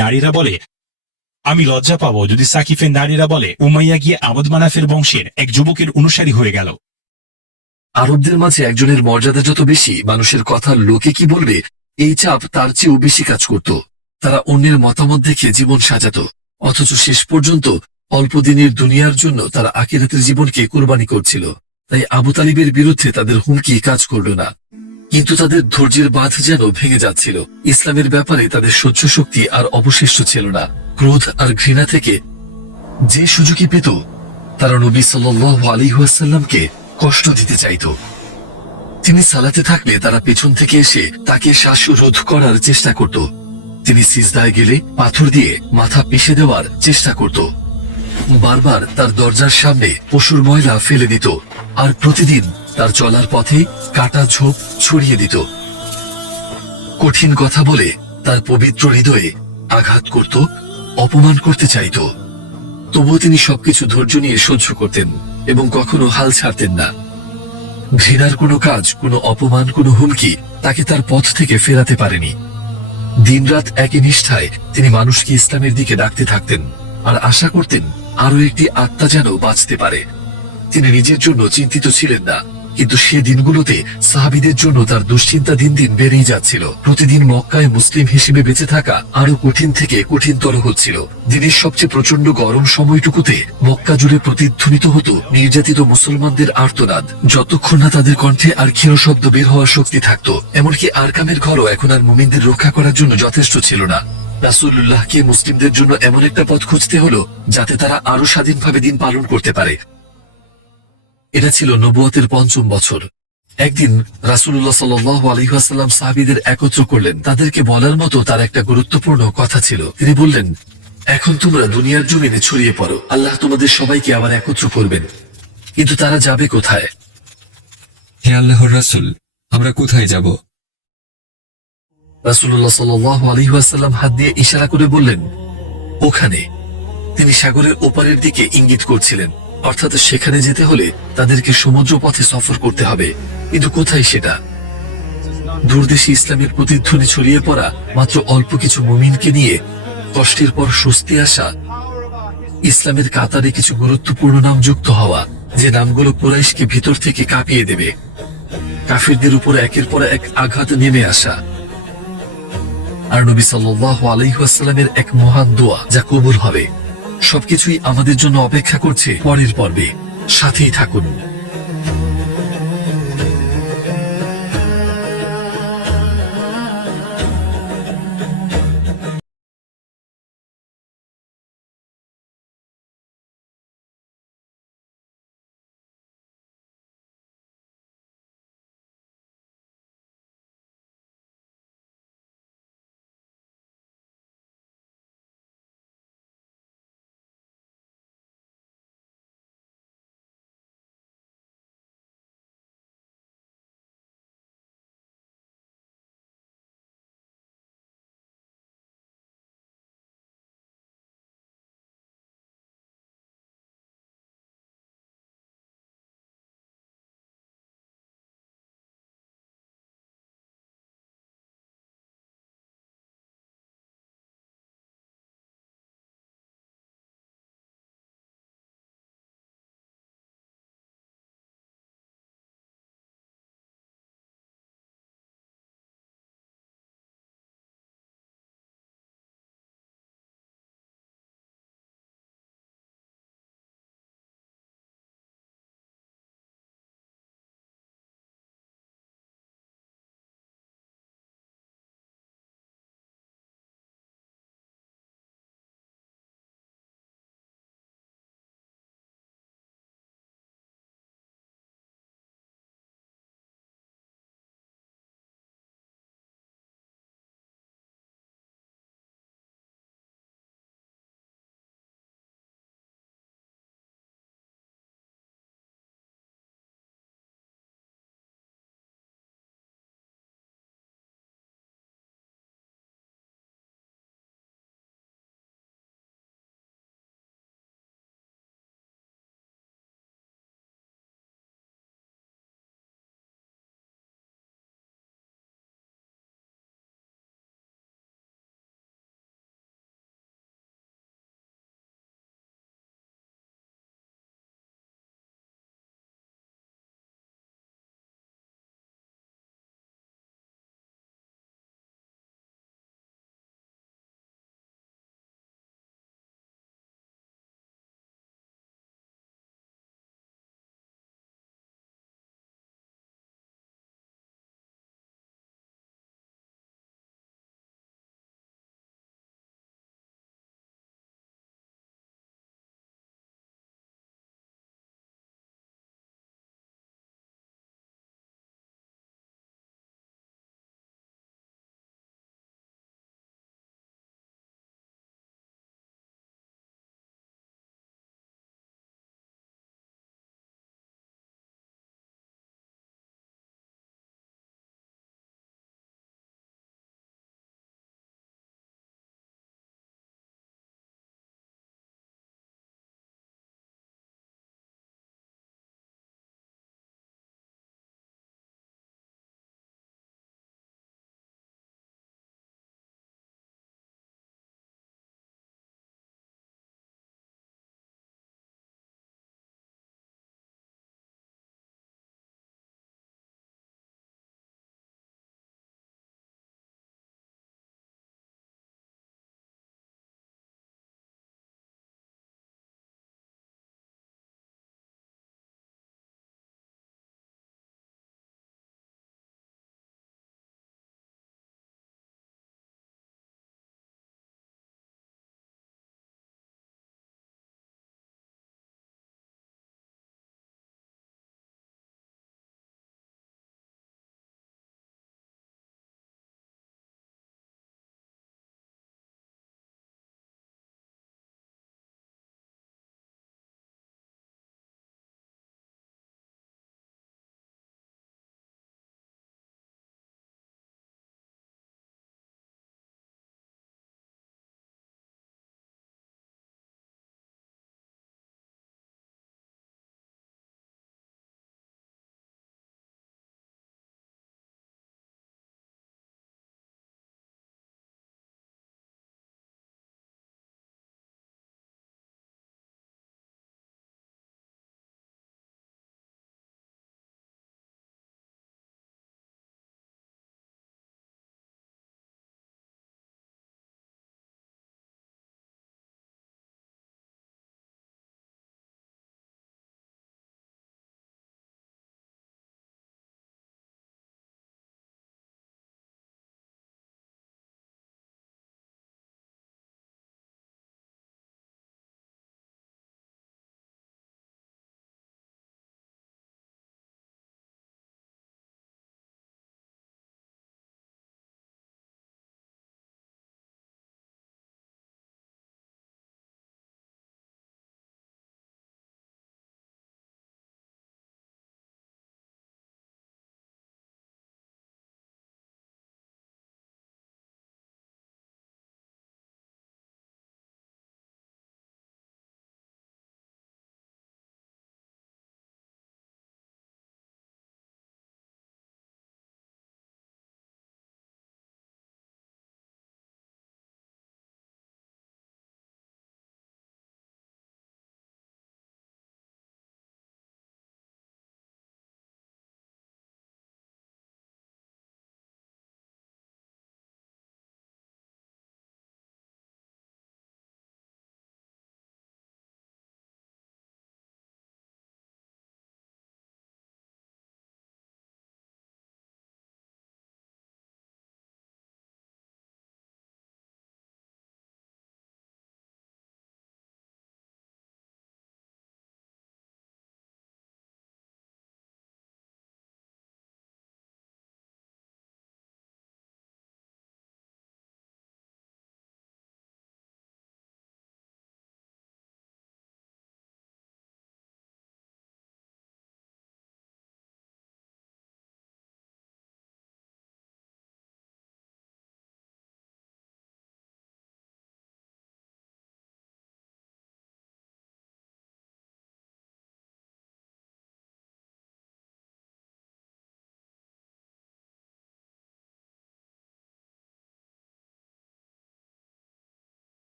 নারীরা বলে উমাইয়া গিয়ে আবদ মানাফের বংশের এক যুবকের অনুসারী হয়ে গেল। আরবদের মাঝে একজনের মর্যাদা যত বেশি, মানুষের কথা লোকে কি বলবে এই চাপ তার চেয়েও বেশি কাজ করত। তারা অন্যের মতামত দেখে জীবন সাজাত, অথচ শেষ পর্যন্ত অল্প দিনের দুনিয়ার জন্য তারা আখিরাতের জীবনকে কুরবানি করছিল। তাই আবু তালিবের বিরুদ্ধে তাদের হুমকি কাজ করল না, কিন্তু তাদের ধৈর্যের বাঁধ যেন ভেঙে যাচ্ছিল। ইসলামের ব্যাপারে তাদের সহ্য শক্তি আর অবশিষ্ট ছিল না। ক্রোধ আর ঘৃণা থেকে যে সুযোগই পেত, তারা নবী সাল্লাল্লাহু আলাইহি ওয়াসাল্লামকে কষ্ট দিতে চাইত। তিনি সালাতে থাকলে তারা পেছন থেকে এসে তাকে শ্বাসরোধ করার চেষ্টা করত। তিনি সিজদায় গেলে পাথর দিয়ে মাথা পিষে দেওয়ার চেষ্টা করত। বারবার তার দরজার সামনে পশুর ময়লা ফেলে দিত, আর প্রতিদিন তার চলার পথে কাটা ঝোপ ছড়িয়ে দিত। কঠিন কথা বলে তার পবিত্র হৃদয়ে আঘাত করত, অপমান করতে চাইত। তবুও তিনি সবকিছু ধৈর্য নিয়ে সহ্য করতেন এবং কখনো হাল ছাড়তেন না। ঘৃণার কোনো কাজ, কোনো অপমান, কোনো হুমকি তাকে তার পথ থেকে ফেরাতে পারেনি। দিনরাত একই নিষ্ঠায় তিনি মানুষকে ইসলামের দিকে ডাকতে থাকতেন আর আশা করতেন আরো একটি আত্মা যেন বাঁচতে পারে। তিনি নিজের জন্য চিন্তিত ছিলেন না, কিন্তু সে দিনগুলোতে সাহাবীদের জন্য তার দুশ্চিন্তা দিন দিন বেড়েই যাচ্ছিল। প্রতিদিন মক্কায় মুসলিম হিসেবে বেঁচে থাকা আরো কঠিন থেকে কঠিনতর হচ্ছিল। দিনের সবচেয়ে প্রচন্ড গরম সময়টুকুতে মক্কা জুড়ে প্রতিধ্বনিত হতো নির্যাতিত মুসলমানদের আর্তনাদ, যতক্ষণ না তাদের কণ্ঠে আর ক্ষীণ শব্দ বের হওয়ার শক্তি থাকত। এমনকি আরকামের ঘরও এখন আর মুমিনদের রক্ষা করার জন্য যথেষ্ট ছিল না। রাসূলুল্লাহকে মুসলিমদের জন্য এমন একটা পথ খুঁজতে হলো যাতে তারা আরো স্বাধীনভাবে দিন পালন করতে পারে। এটা ছিল নবুয়তের ৫ম বছর। একদিন রাসূলুল্লাহ সাল্লাল্লাহু আলাইহি ওয়াসাল্লাম সাহাবীদের একত্র করলেন। তাদেরকে বলার মতো তার একটা গুরুত্বপূর্ণ কথা ছিল। তিনি বললেন, এখন তোমরা দুনিয়ার জমিনে ছড়িয়ে পড়ো, আল্লাহ তোমাদের সবাইকে আবার একত্র করবেন। কিন্তু তারা যাবে কোথায়? হে আল্লাহর রাসূল, আমরা কোথায় যাব? রাসূলুল্লাহ সাল্লাল্লাহু আলাইহি ওয়াসাল্লাম হাত দিয়ে ইশারা করে বললেন, ওখানে। তিনি সাগরের ওপারের দিকে ইঙ্গিত করছিলেন, অর্থাৎ সেখানে যেতে হলে তাদেরকে সমুদ্র পথে সফর করতে হবে। কিন্তু কোথায় সেটা? দূরদেশে ইসলামের প্রতিধ্বনি ছড়িয়ে পড়া মাত্র অল্প কিছু মুমিনকে নিয়ে কষ্টের পর স্বস্তি আসা ইসলাম ইসলামের কাতারে কিছু গুরুত্বপূর্ণ নাম যুক্ত হওয়া, যে নামগুলো কুরাইশকে ভিতর থেকে কাঁপিয়ে দেবে। কাফিরদের উপর একের পর এক আঘাত নেমে আসা, আর নবী সাল্লাল্লাহু আলাইহি ওয়াসাল্লামের এক মহান দোয়া যা কবুল হবে। সবকিছুই আমাদের জন্য অপেক্ষা করছে পরের পর্বে। সাথেই থাকুন।